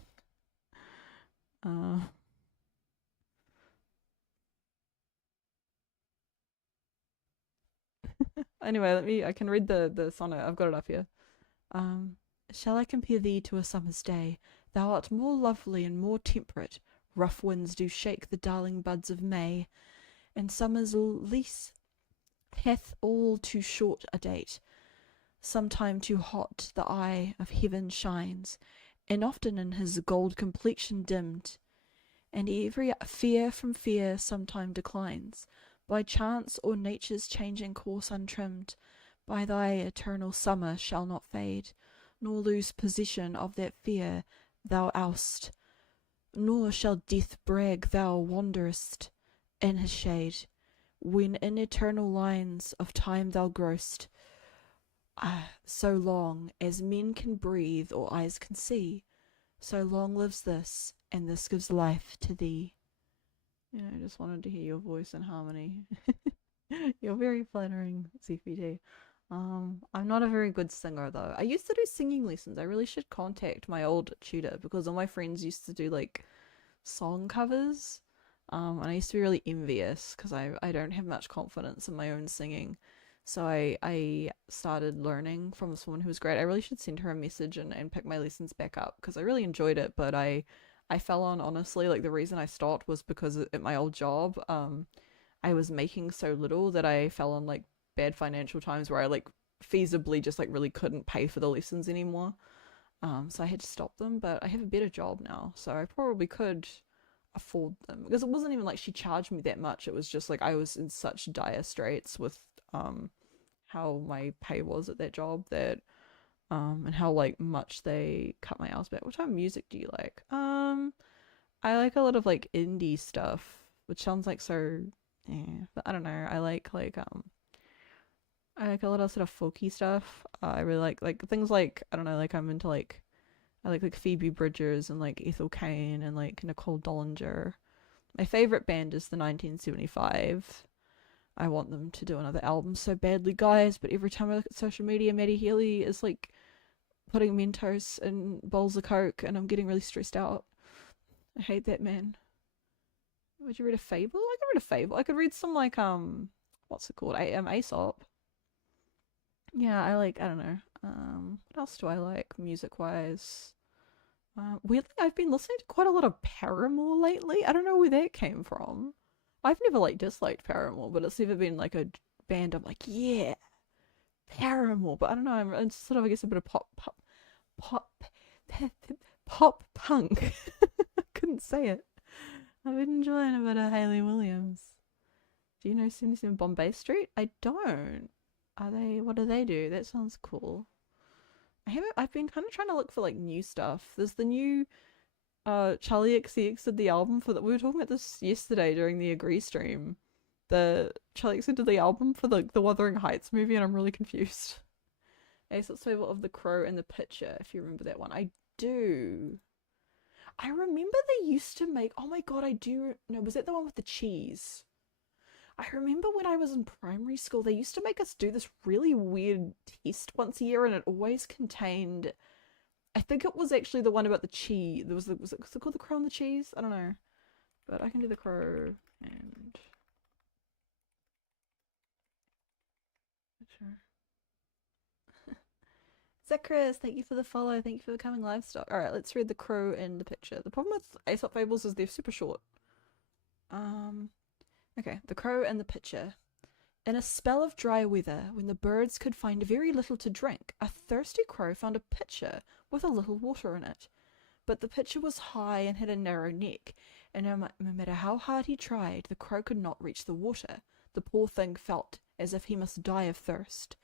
Uh. Anyway, I can read the sonnet. I've got it up here. Um, shall I compare thee to a summer's day? Thou art more lovely and more temperate. Rough winds do shake the darling buds of May, and summer's lease hath all too short a date. Sometime too hot the eye of heaven shines, and often in his gold complexion dimmed, and every fear from fear sometime declines, by chance or nature's changing course untrimmed. By thy eternal summer shall not fade, nor lose possession of that fear thou oust, nor shall death brag thou wanderest in his shade, when in eternal lines of time thou growst. So long as men can breathe or eyes can see, so long lives this, and this gives life to thee. I just wanted to hear your voice in harmony. You're very flattering, CPT. I'm not a very good singer though. I used to do singing lessons. I really should contact my old tutor because all my friends used to do like song covers. And I used to be really envious because I don't have much confidence in my own singing. So I started learning from someone who was great. I really should send her a message and pick my lessons back up because I really enjoyed it, but I fell on, honestly, like the reason I stopped was because at my old job, I was making so little that I fell on like bad financial times where I like feasibly just like really couldn't pay for the lessons anymore. So I had to stop them, but I have a better job now, so I probably could afford them because it wasn't even like she charged me that much. It was just like I was in such dire straits with how my pay was at that job that and how like much they cut my hours back. What type of music do you like? I like a lot of like indie stuff, which sounds like so but I don't know. I like I like a lot of sort of folky stuff. I really like things like I don't know, like I'm into like I like Phoebe Bridgers and like Ethel Cain and like Nicole Dollinger. My favorite band is the 1975. I want them to do another album so badly, guys, but every time I look at social media, Maddie Healy is like putting Mentos in bowls of Coke, and I'm getting really stressed out. I hate that, man. Would you read a fable? I could read a fable. I could read some like what's it called? Aesop. Yeah, I don't know. What else do I like music wise? Weirdly, I've been listening to quite a lot of Paramore lately. I don't know where that came from. I've never like disliked Paramore, but it's never been like a band I'm like, yeah, Paramore. But I don't know. I'm sort of, I guess, a bit of pop, pop punk. Couldn't say it. I've been enjoying a bit of Hayley Williams. Do you know 77 Bombay Street? I don't. Are they? What do they do? That sounds cool. I've been kind of trying to look for like new stuff. There's the new Charlie XCX did the album for we were talking about this yesterday during the Agree stream. The Charlie XCX did the album for the Wuthering Heights movie, and I'm really confused. Aesop's Fable of the Crow and the Pitcher, if you remember that one. I do. I remember they used to make, oh my god, I do, no, was that the one with the cheese? I remember when I was in primary school, they used to make us do this really weird test once a year, and it always contained, I think it was actually the one about the cheese. Was it called the Crow and the Cheese? I don't know. But I can do the Crow and... Sure. Chris, thank you for the follow. Thank you for becoming livestock. Alright, let's read the Crow and the Pitcher. The problem with Aesop Fables is they're super short. Okay, the Crow and the Pitcher. In a spell of dry weather, when the birds could find very little to drink, a thirsty crow found a pitcher with a little water in it. But the pitcher was high and had a narrow neck, and no matter how hard he tried, the crow could not reach the water. The poor thing felt as if he must die of thirst.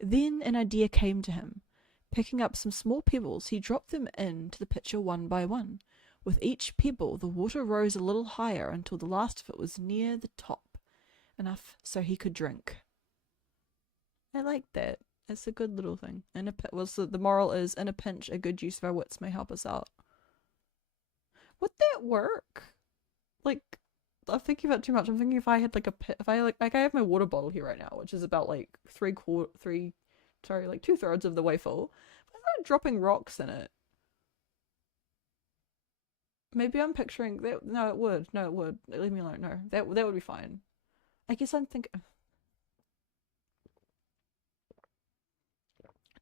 Then an idea came to him. Picking up some small pebbles, he dropped them into the pitcher one by one. With each pebble, the water rose a little higher until the last of it was near the top, enough so he could drink. I like that. It's a good little thing. The moral is, in a pinch, a good use of our wits may help us out. Would that work? Like, I'm thinking about it too much. I'm thinking if I had like I have my water bottle here right now, which is about like 2/3 of the way full. If I started dropping rocks in it, maybe I'm picturing that. No, it would. No, it would. Leave me alone. No, that would be fine. I guess I'm thinking.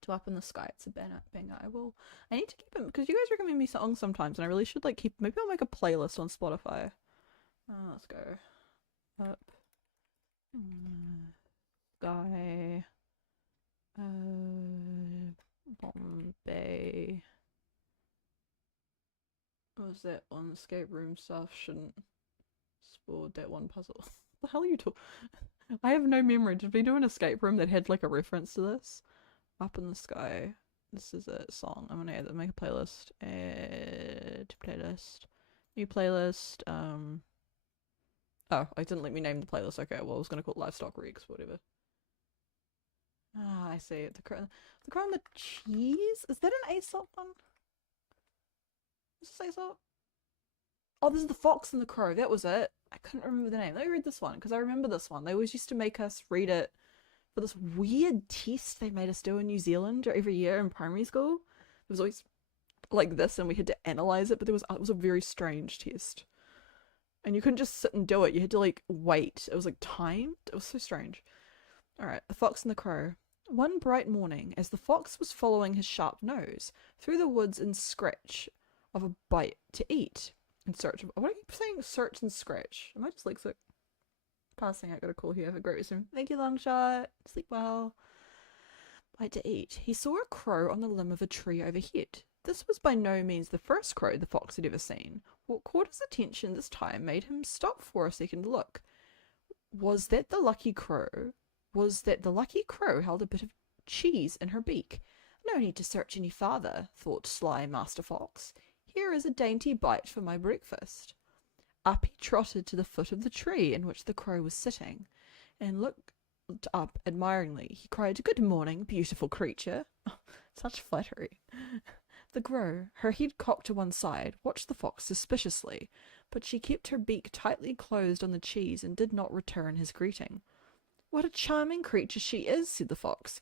To Up in the Sky. It's a banger. I need to keep it because you guys recommend me songs sometimes, and I really should like keep. Maybe I'll make a playlist on Spotify. Let's go. Up. Sky. Bombay. What was that one? Escape room stuff. Shouldn't spoil that one puzzle. The hell are you talking? I have no memory. Did we do an escape room that had like a reference to this? Up in the Sky. This is a song. I'm gonna add that. Make a playlist. Add playlist. New playlist. Oh, it didn't let me name the playlist. Okay, well I was gonna call it Livestock Reeks, whatever. Ah, I see it. The Crow and the Cheese? Is that an Aesop one? Is this Aesop? Oh, this is the Fox and the Crow. That was it. I couldn't remember the name. Let me read this one, because I remember this one. They always used to make us read it for this weird test they made us do in New Zealand every year in primary school. It was always like this, and we had to analyze it, but it was a very strange test. And you couldn't just sit and do it. You had to like wait. It was like timed. It was so strange. Alright, the Fox and the Crow. One bright morning, as the fox was following his sharp nose through the woods in search of a bite to eat. In search of, what are you saying? Search and scratch. Am I dyslexic? Passing, I got a call here. Have a great wisdom. Thank you, Longshot. Sleep well. Bite to eat. He saw a crow on the limb of a tree overhead. This was by no means the first crow the fox had ever seen. What caught his attention this time made him stop for a second to look. Was that the lucky crow held a bit of cheese in her beak? No need to search any farther, thought sly Master Fox. Here is a dainty bite for my breakfast. Up he trotted to the foot of the tree in which the crow was sitting, and looked up admiringly. He cried, "Good morning, beautiful creature." Such flattery. The crow, her head cocked to one side, watched the fox suspiciously, but she kept her beak tightly closed on the cheese and did not return his greeting. "What a charming creature she is," said the fox.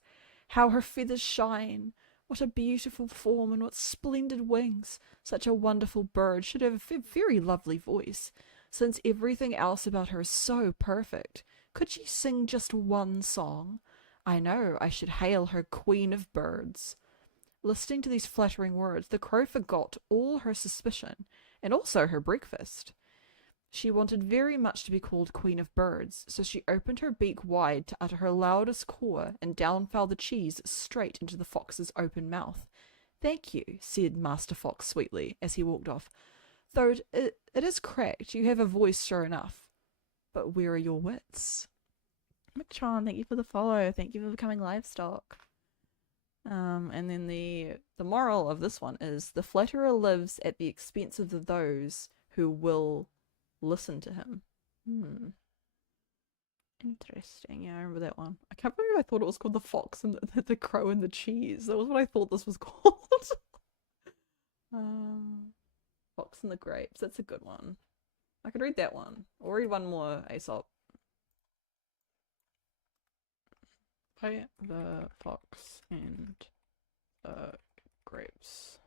"How her feathers shine! What a beautiful form and what splendid wings! Such a wonderful bird should have a very lovely voice, since everything else about her is so perfect. Could she sing just one song? I know I should hail her queen of birds. Listening to these flattering words, the crow forgot all her suspicion, and also her breakfast. She wanted very much to be called Queen of Birds, so she opened her beak wide to utter her loudest caw, and down fell the cheese straight into the fox's open mouth. Thank you, said Master Fox sweetly, as he walked off. Though it is cracked, you have a voice sure enough. But where are your wits? McTron, thank you for the follow. Thank you for becoming livestock. And then the moral of this one is the flatterer lives at the expense of those who will listen to him. Interesting. Yeah, I remember that one. I can't believe I thought it was called the fox and the crow and the cheese. That was what I thought this was called. Fox and the grapes. That's a good one. I could read that one. Or read one more Aesop. By the fox and the grapes.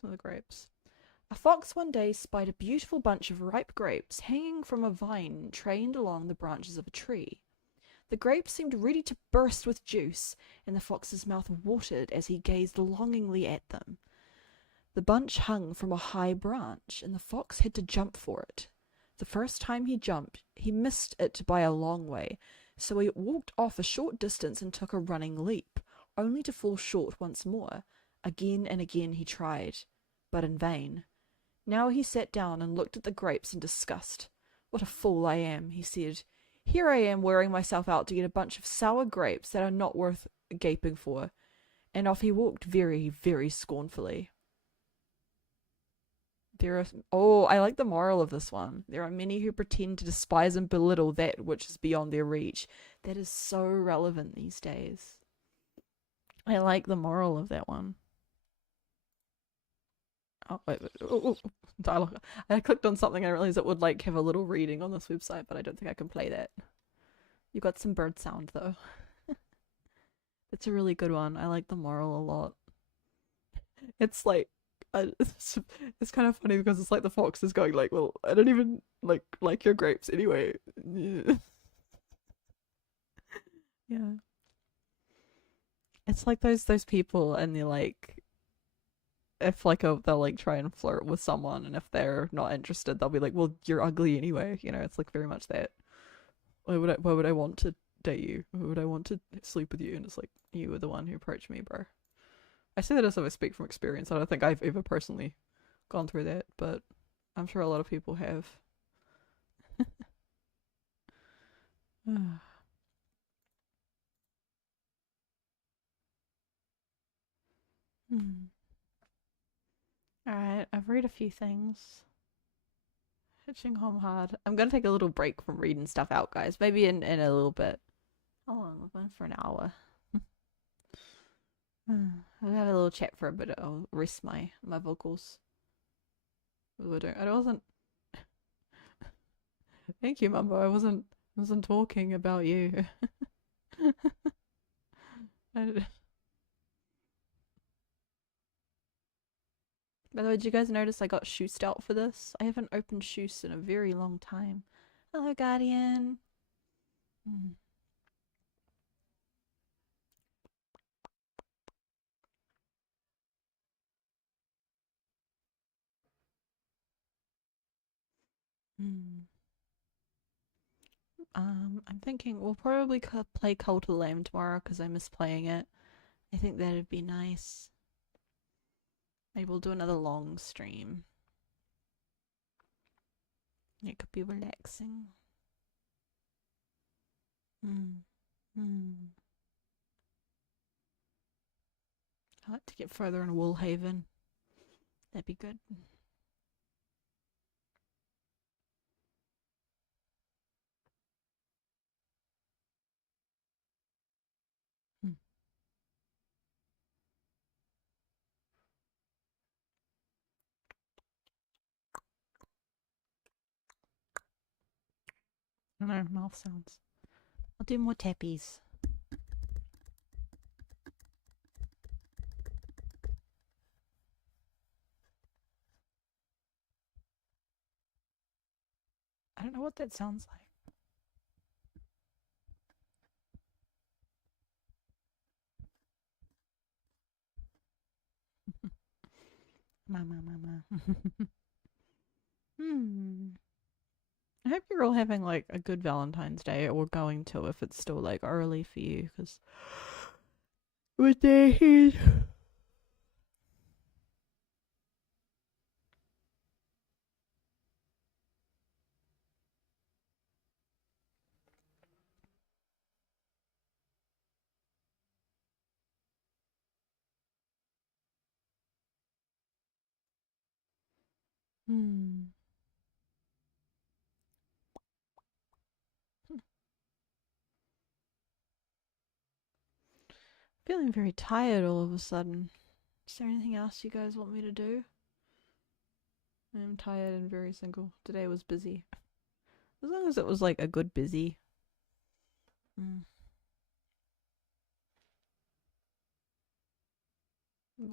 Some of the grapes. A fox one day spied a beautiful bunch of ripe grapes hanging from a vine trained along the branches of a tree. The grapes seemed ready to burst with juice, and the fox's mouth watered as he gazed longingly at them. The bunch hung from a high branch, and the fox had to jump for it. The first time he jumped, he missed it by a long way, so he walked off a short distance and took a running leap, only to fall short once more. Again and again he tried, but in vain. Now he sat down and looked at the grapes in disgust. What a fool I am, he said. Here I am wearing myself out to get a bunch of sour grapes that are not worth gaping for. And off he walked very, very scornfully. I like the moral of this one. There are many who pretend to despise and belittle that which is beyond their reach. That is so relevant these days. I like the moral of that one. Oh, wait. Dialogue. I clicked on something and I realized it would like have a little reading on this website, but I don't think I can play that. You got some bird sound though. It's a really good one. I like the moral a lot. It's like it's kind of funny because it's like the fox is going like, well, I don't even like your grapes anyway. Yeah. It's like those people and they're like if like they'll like try and flirt with someone and if they're not interested they'll be like, well, you're ugly anyway, you know. It's like very much that. Why would I want to date you? Why would I want to sleep with you? And it's like, you were the one who approached me, bro. I say that as if I speak from experience. I don't think I've ever personally gone through that, but I'm sure a lot of people have. Alright, I've read a few things. Hitching home hard. I'm gonna take a little break from reading stuff out, guys. Maybe in a little bit. How long? We've been for an hour. I'll have a little chat for a bit. I'll rest my vocals. I wasn't. Thank you, Mumbo. I wasn't talking about you. By the way, did you guys notice I got shoosed out for this? I haven't opened shoes in a very long time. Hello, Guardian. I'm thinking we'll probably play Cult of the Lamb tomorrow because I miss playing it. I think that'd be nice. Maybe we'll do another long stream. It could be relaxing. I'd like to get further in Woolhaven. That'd be good. I don't know, mouth sounds. I'll do more tappies. I don't know what that sounds like. Mama. I hope you're all having like a good Valentine's Day, or going to if it's still like early for you, because with the heat. Feeling very tired all of a sudden. Is there anything else you guys want me to do? I'm tired and very single. Today was busy. As long as it was like a good busy. A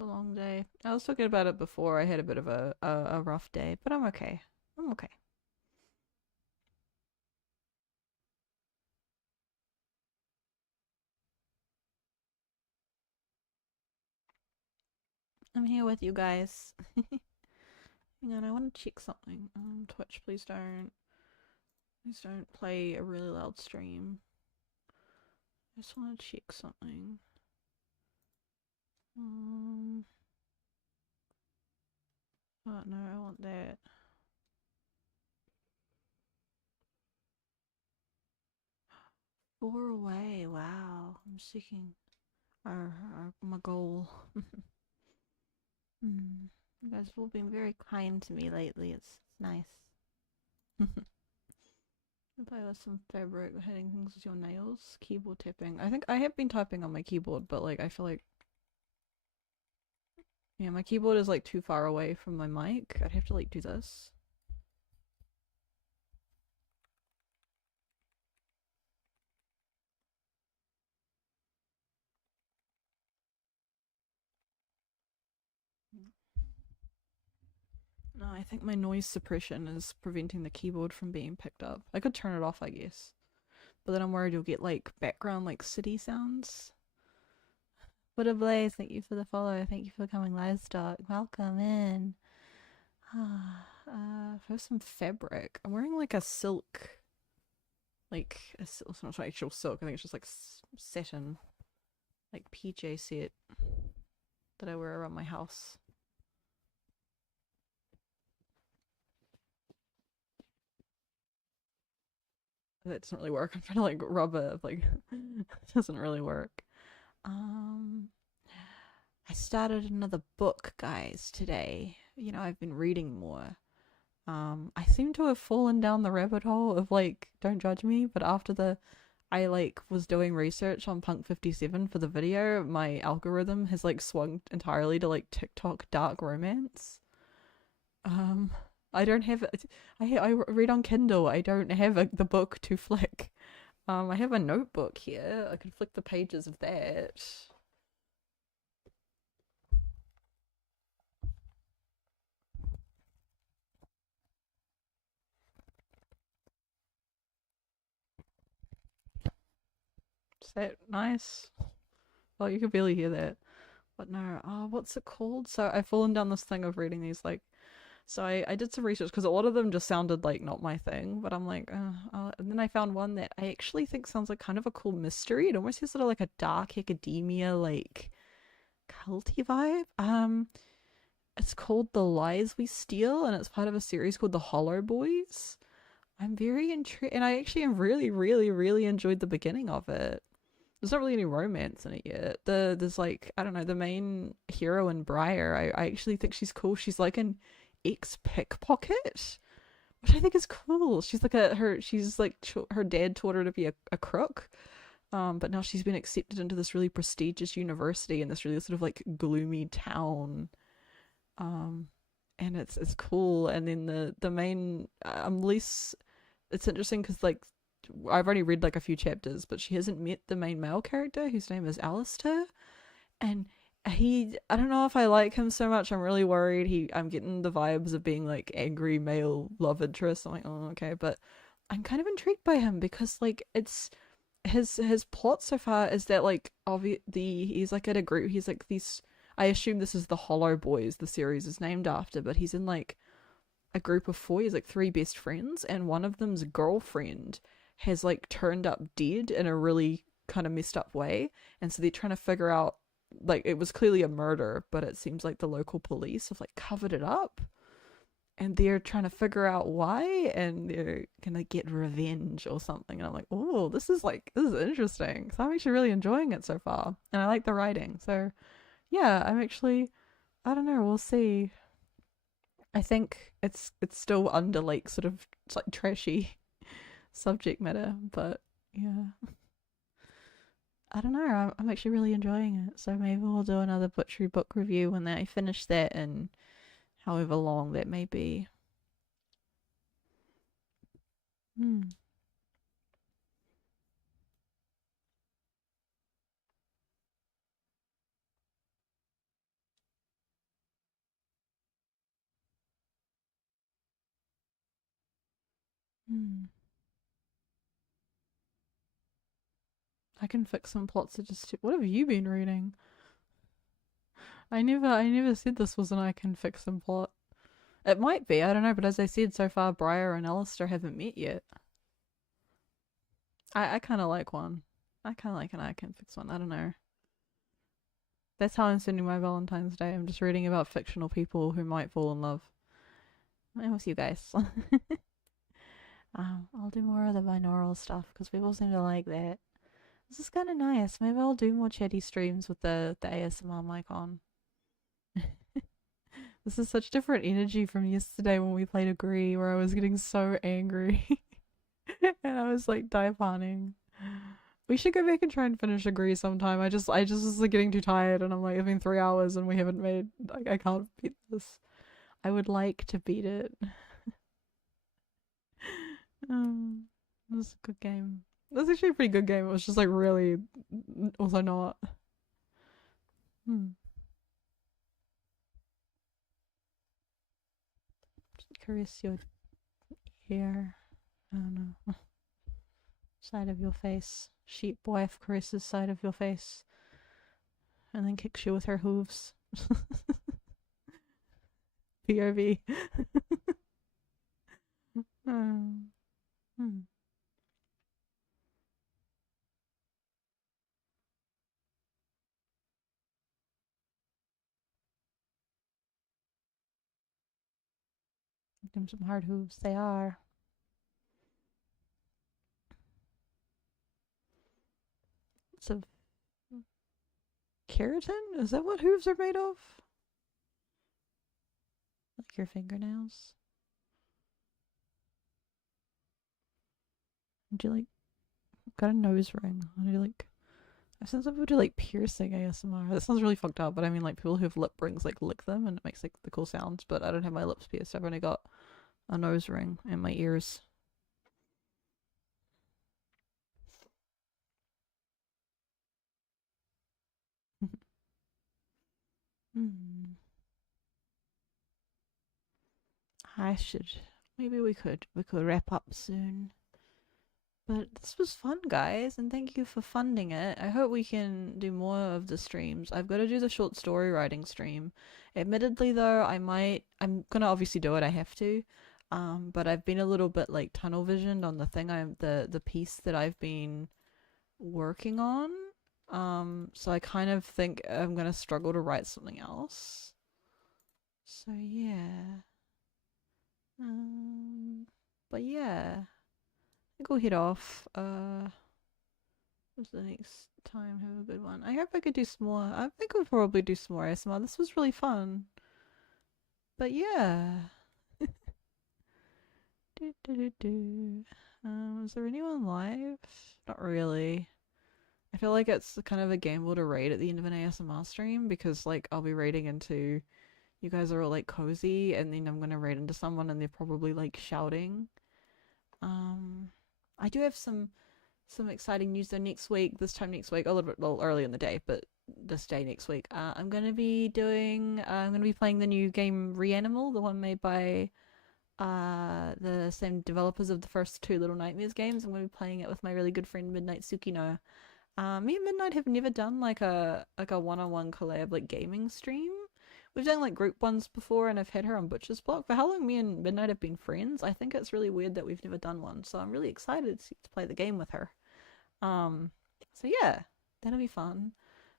long day. I was talking about it before. I had a bit of a rough day, but I'm okay. I'm okay. I'm here with you guys. Hang on, I want to check something. Twitch, please don't play a really loud stream. I just want to check something. Oh no, I want that. Four away. Wow, I'm seeking my goal. You guys have all been very kind to me lately. It's nice. Play with some fabric, hitting things with your nails, keyboard tapping. I think I have been typing on my keyboard, but like I feel like, yeah, my keyboard is like too far away from my mic. I'd have to like do this. No, I think my noise suppression is preventing the keyboard from being picked up. I could turn it off, I guess. But then I'm worried you'll get like background like city sounds. What a blaze, thank you for the follow. Thank you for coming livestock. Welcome in. For some fabric. I'm wearing like a silk. Like it's not actual silk, I think it's just like satin. Like PJ set that I wear around my house. That doesn't really work. I'm trying to like rub it, like it doesn't really work. I started another book, guys, today. You know, I've been reading more. I seem to have fallen down the rabbit hole of like, don't judge me, but after I like was doing research on Punk 57 for the video, my algorithm has like swung entirely to like TikTok dark romance. I don't have it. I read on Kindle. I don't have the book to flick. I have a notebook here. I could flick the pages of that. Is that nice? Oh, you can barely hear that. But no, what's it called? So I've fallen down this thing of reading these like, so I did some research because a lot of them just sounded like not my thing, but I'm like, and then I found one that I actually think sounds like kind of a cool mystery. It almost has sort of like a dark academia, like culty vibe. It's called The Lies We Steal, and it's part of a series called The Hollow Boys. I'm very intrigued, and I actually am really, really, really enjoyed the beginning of it. There's not really any romance in it yet. There's like, I don't know, the main heroine Briar. I actually think she's cool. She's like an ex pickpocket, which I think is cool. She's like her dad taught her to be a crook. But now she's been accepted into this really prestigious university in this really sort of like gloomy town. And it's cool. And then the main least, it's interesting because like I've only read like a few chapters, but she hasn't met the main male character whose name is Alistair, and I don't know if I like him so much. I'm really worried. I'm getting the vibes of being like angry male love interest. I'm like, oh, okay, but I'm kind of intrigued by him because like it's his plot so far is that like he's like at a group. He's like these. I assume this is the Hollow Boys. The series is named after, but he's in like a group of four. He's like three best friends, and one of them's girlfriend has like turned up dead in a really kind of messed up way, and so they're trying to figure out, like, it was clearly a murder, but it seems like the local police have like covered it up, and they're trying to figure out why, and they're gonna get revenge or something. And I'm like, oh, this is interesting. So I'm actually really enjoying it so far, and I like the writing. So yeah, I'm actually, I don't know, we'll see. I think it's still under like sort of, it's like trashy subject matter, but yeah, I don't know. I'm actually really enjoying it. So maybe we'll do another butchery book review when I finish that, and however long that may be. Hmm. Hmm. I can fix some plots that just. What have you been reading? I never said this was an I can fix some plot. It might be, I don't know, but as I said, so far Briar and Alistair haven't met yet. I kind of like one. I kind of like an I can fix one. I don't know. That's how I'm spending my Valentine's Day. I'm just reading about fictional people who might fall in love. I'm with you guys. I'll do more of the binaural stuff because people seem to like that. This is kind of nice. Maybe I'll do more chatty streams with the ASMR mic on. This is such different energy from yesterday when we played Agree, where I was getting so angry and I was like dive-haning. We should go back and try and finish Agree sometime. I just was like getting too tired, and I'm like, it's been 3 hours and we haven't made. Like, I can't beat this. I would like to beat it. It was a good game. It was actually a pretty good game. It was just like really, also not. Hmm. Caress your hair. I don't know. Side of your face. Sheep wife caresses side of your face, and then kicks you with her hooves. PRV. um, hmm. Give them some hard hooves. They are. It's a keratin? Is that what hooves are made of? Like your fingernails? Do you like got a nose ring? Do you like I've seen some people do like piercing ASMR. That sounds really fucked up, but I mean like people who have lip rings like lick them and it makes like the cool sounds, but I don't have my lips pierced. I've only got a nose ring and my ears. Hmm. I should maybe we could wrap up soon. But this was fun, guys, and thank you for funding it. I hope we can do more of the streams. I've got to do the short story writing stream. Admittedly, though, I'm gonna obviously do it. I have to. But I've been a little bit like tunnel visioned on the thing the piece that I've been working on. So I kind of think I'm gonna struggle to write something else. So yeah. But yeah. Go head off. What's the next time? Have a good one. I hope I could do some more. I think I'll probably do some more ASMR. This was really fun. But yeah. Do, do, do, do. Is there anyone live? Not really. I feel like it's kind of a gamble to raid at the end of an ASMR stream because like I'll be raiding into you guys are all like cozy and then I'm gonna raid into someone and they're probably like shouting. Um I do have some exciting news though. Next week, this time next week, a little early in the day, but this day next week, I'm gonna be doing. I'm gonna be playing the new game Reanimal, the one made by the same developers of the first two Little Nightmares games. I'm gonna be playing it with my really good friend Midnight Tsukino. Me and Midnight have never done like a one-on-one collab like gaming stream. We've done like group ones before, and I've had her on Butcher's Block. For how long me and Midnight have been friends, I think it's really weird that we've never done one. So I'm really excited to play the game with her. Um, so yeah, that'll be fun.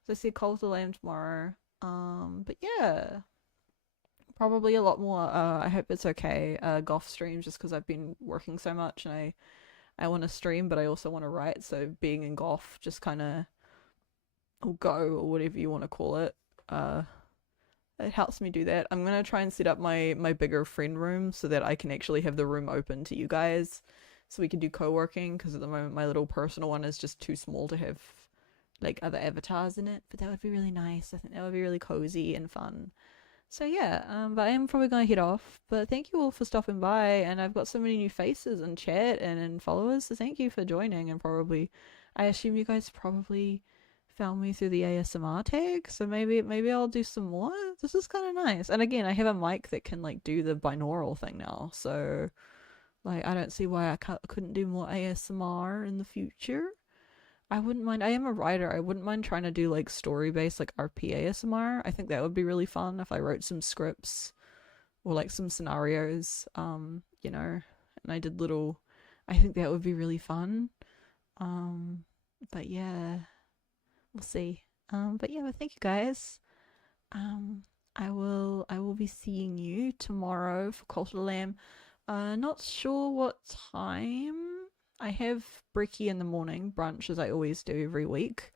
So I see Call of the Lamb tomorrow. But yeah, probably a lot more. I hope it's okay. Golf streams just because I've been working so much and I want to stream, but I also want to write. So being in golf just kind of or go or whatever you want to call it. It helps me do that. I'm gonna try and set up my bigger friend room so that I can actually have the room open to you guys, so we can do co-working. Because at the moment my little personal one is just too small to have like other avatars in it. But that would be really nice. I think that would be really cozy and fun. So yeah, but I am probably gonna head off. But thank you all for stopping by, and I've got so many new faces in chat and followers. So thank you for joining, and probably, I assume you guys probably found me through the ASMR tag. So maybe I'll do some more. This is kind of nice. And again, I have a mic that can like do the binaural thing now. So like I don't see why couldn't do more ASMR in the future. I wouldn't mind. I am a writer. I wouldn't mind trying to do like story based like RP ASMR. I think that would be really fun if I wrote some scripts or like some scenarios. And I did little. I think that would be really fun. But yeah, we'll see. But yeah, but thank you guys. I will be seeing you tomorrow for Cult of the Lamb. Not sure what time. I have brekkie in the morning, brunch as I always do every week.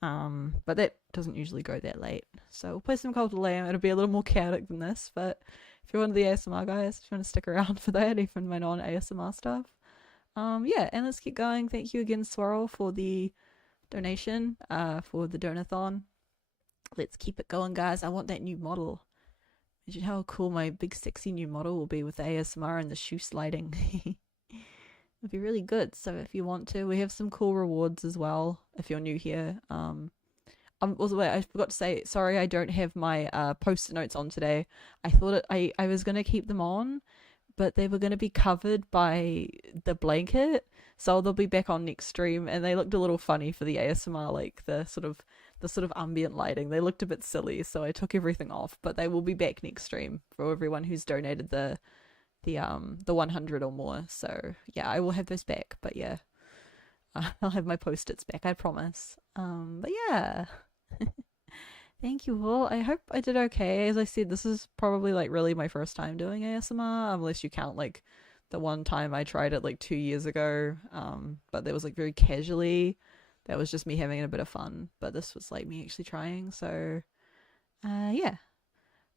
But that doesn't usually go that late. So we'll play some Cult of the Lamb. It'll be a little more chaotic than this, but if you're one of the ASMR guys, if you want to stick around for that, even my non-ASMR stuff. Yeah, and let's keep going. Thank you again, Swirl, for the donation, for the donathon. Let's keep it going, guys. I want that new model. Imagine how cool my big sexy new model will be with the ASMR and the shoe sliding. It'd be really good. So if you want to, we have some cool rewards as well if you're new here. Also, wait, I forgot to say, sorry, I don't have my post-it notes on today. I thought I was gonna keep them on, but they were gonna be covered by the blanket, so they'll be back on next stream. And they looked a little funny for the ASMR, like the sort of ambient lighting. They looked a bit silly, so I took everything off. But they will be back next stream for everyone who's donated the 100 or more. So yeah, I will have those back. But yeah, I'll have my post-its back, I promise. But yeah. Thank you all. I hope I did okay. As I said, this is probably like really my first time doing ASMR, unless you count like the one time I tried it like 2 years ago. But that was like very casually. That was just me having a bit of fun. But this was like me actually trying. So yeah.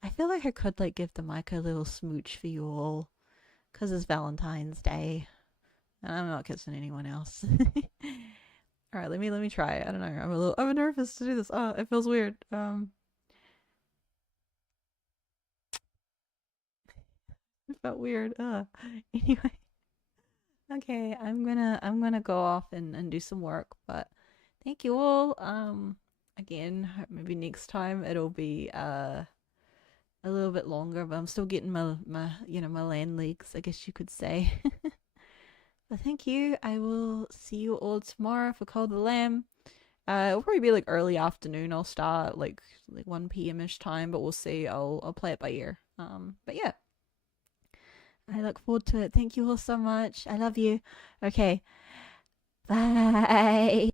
I feel like I could like give the mic a little smooch for you all, because it's Valentine's Day. And I'm not kissing anyone else. All right, let me try. I don't know. I'm nervous to do this. Oh, it feels weird. It felt weird. Anyway. Okay, I'm gonna go off and do some work, but thank you all. Again, maybe next time it'll be a little bit longer, but I'm still getting my land legs, I guess you could say. But thank you. I will see you all tomorrow for Call of the Lamb. It'll probably be like early afternoon. I'll start like 1 p.m. ish time, but we'll see. I'll play it by ear. But yeah, I look forward to it. Thank you all so much. I love you. Okay, bye.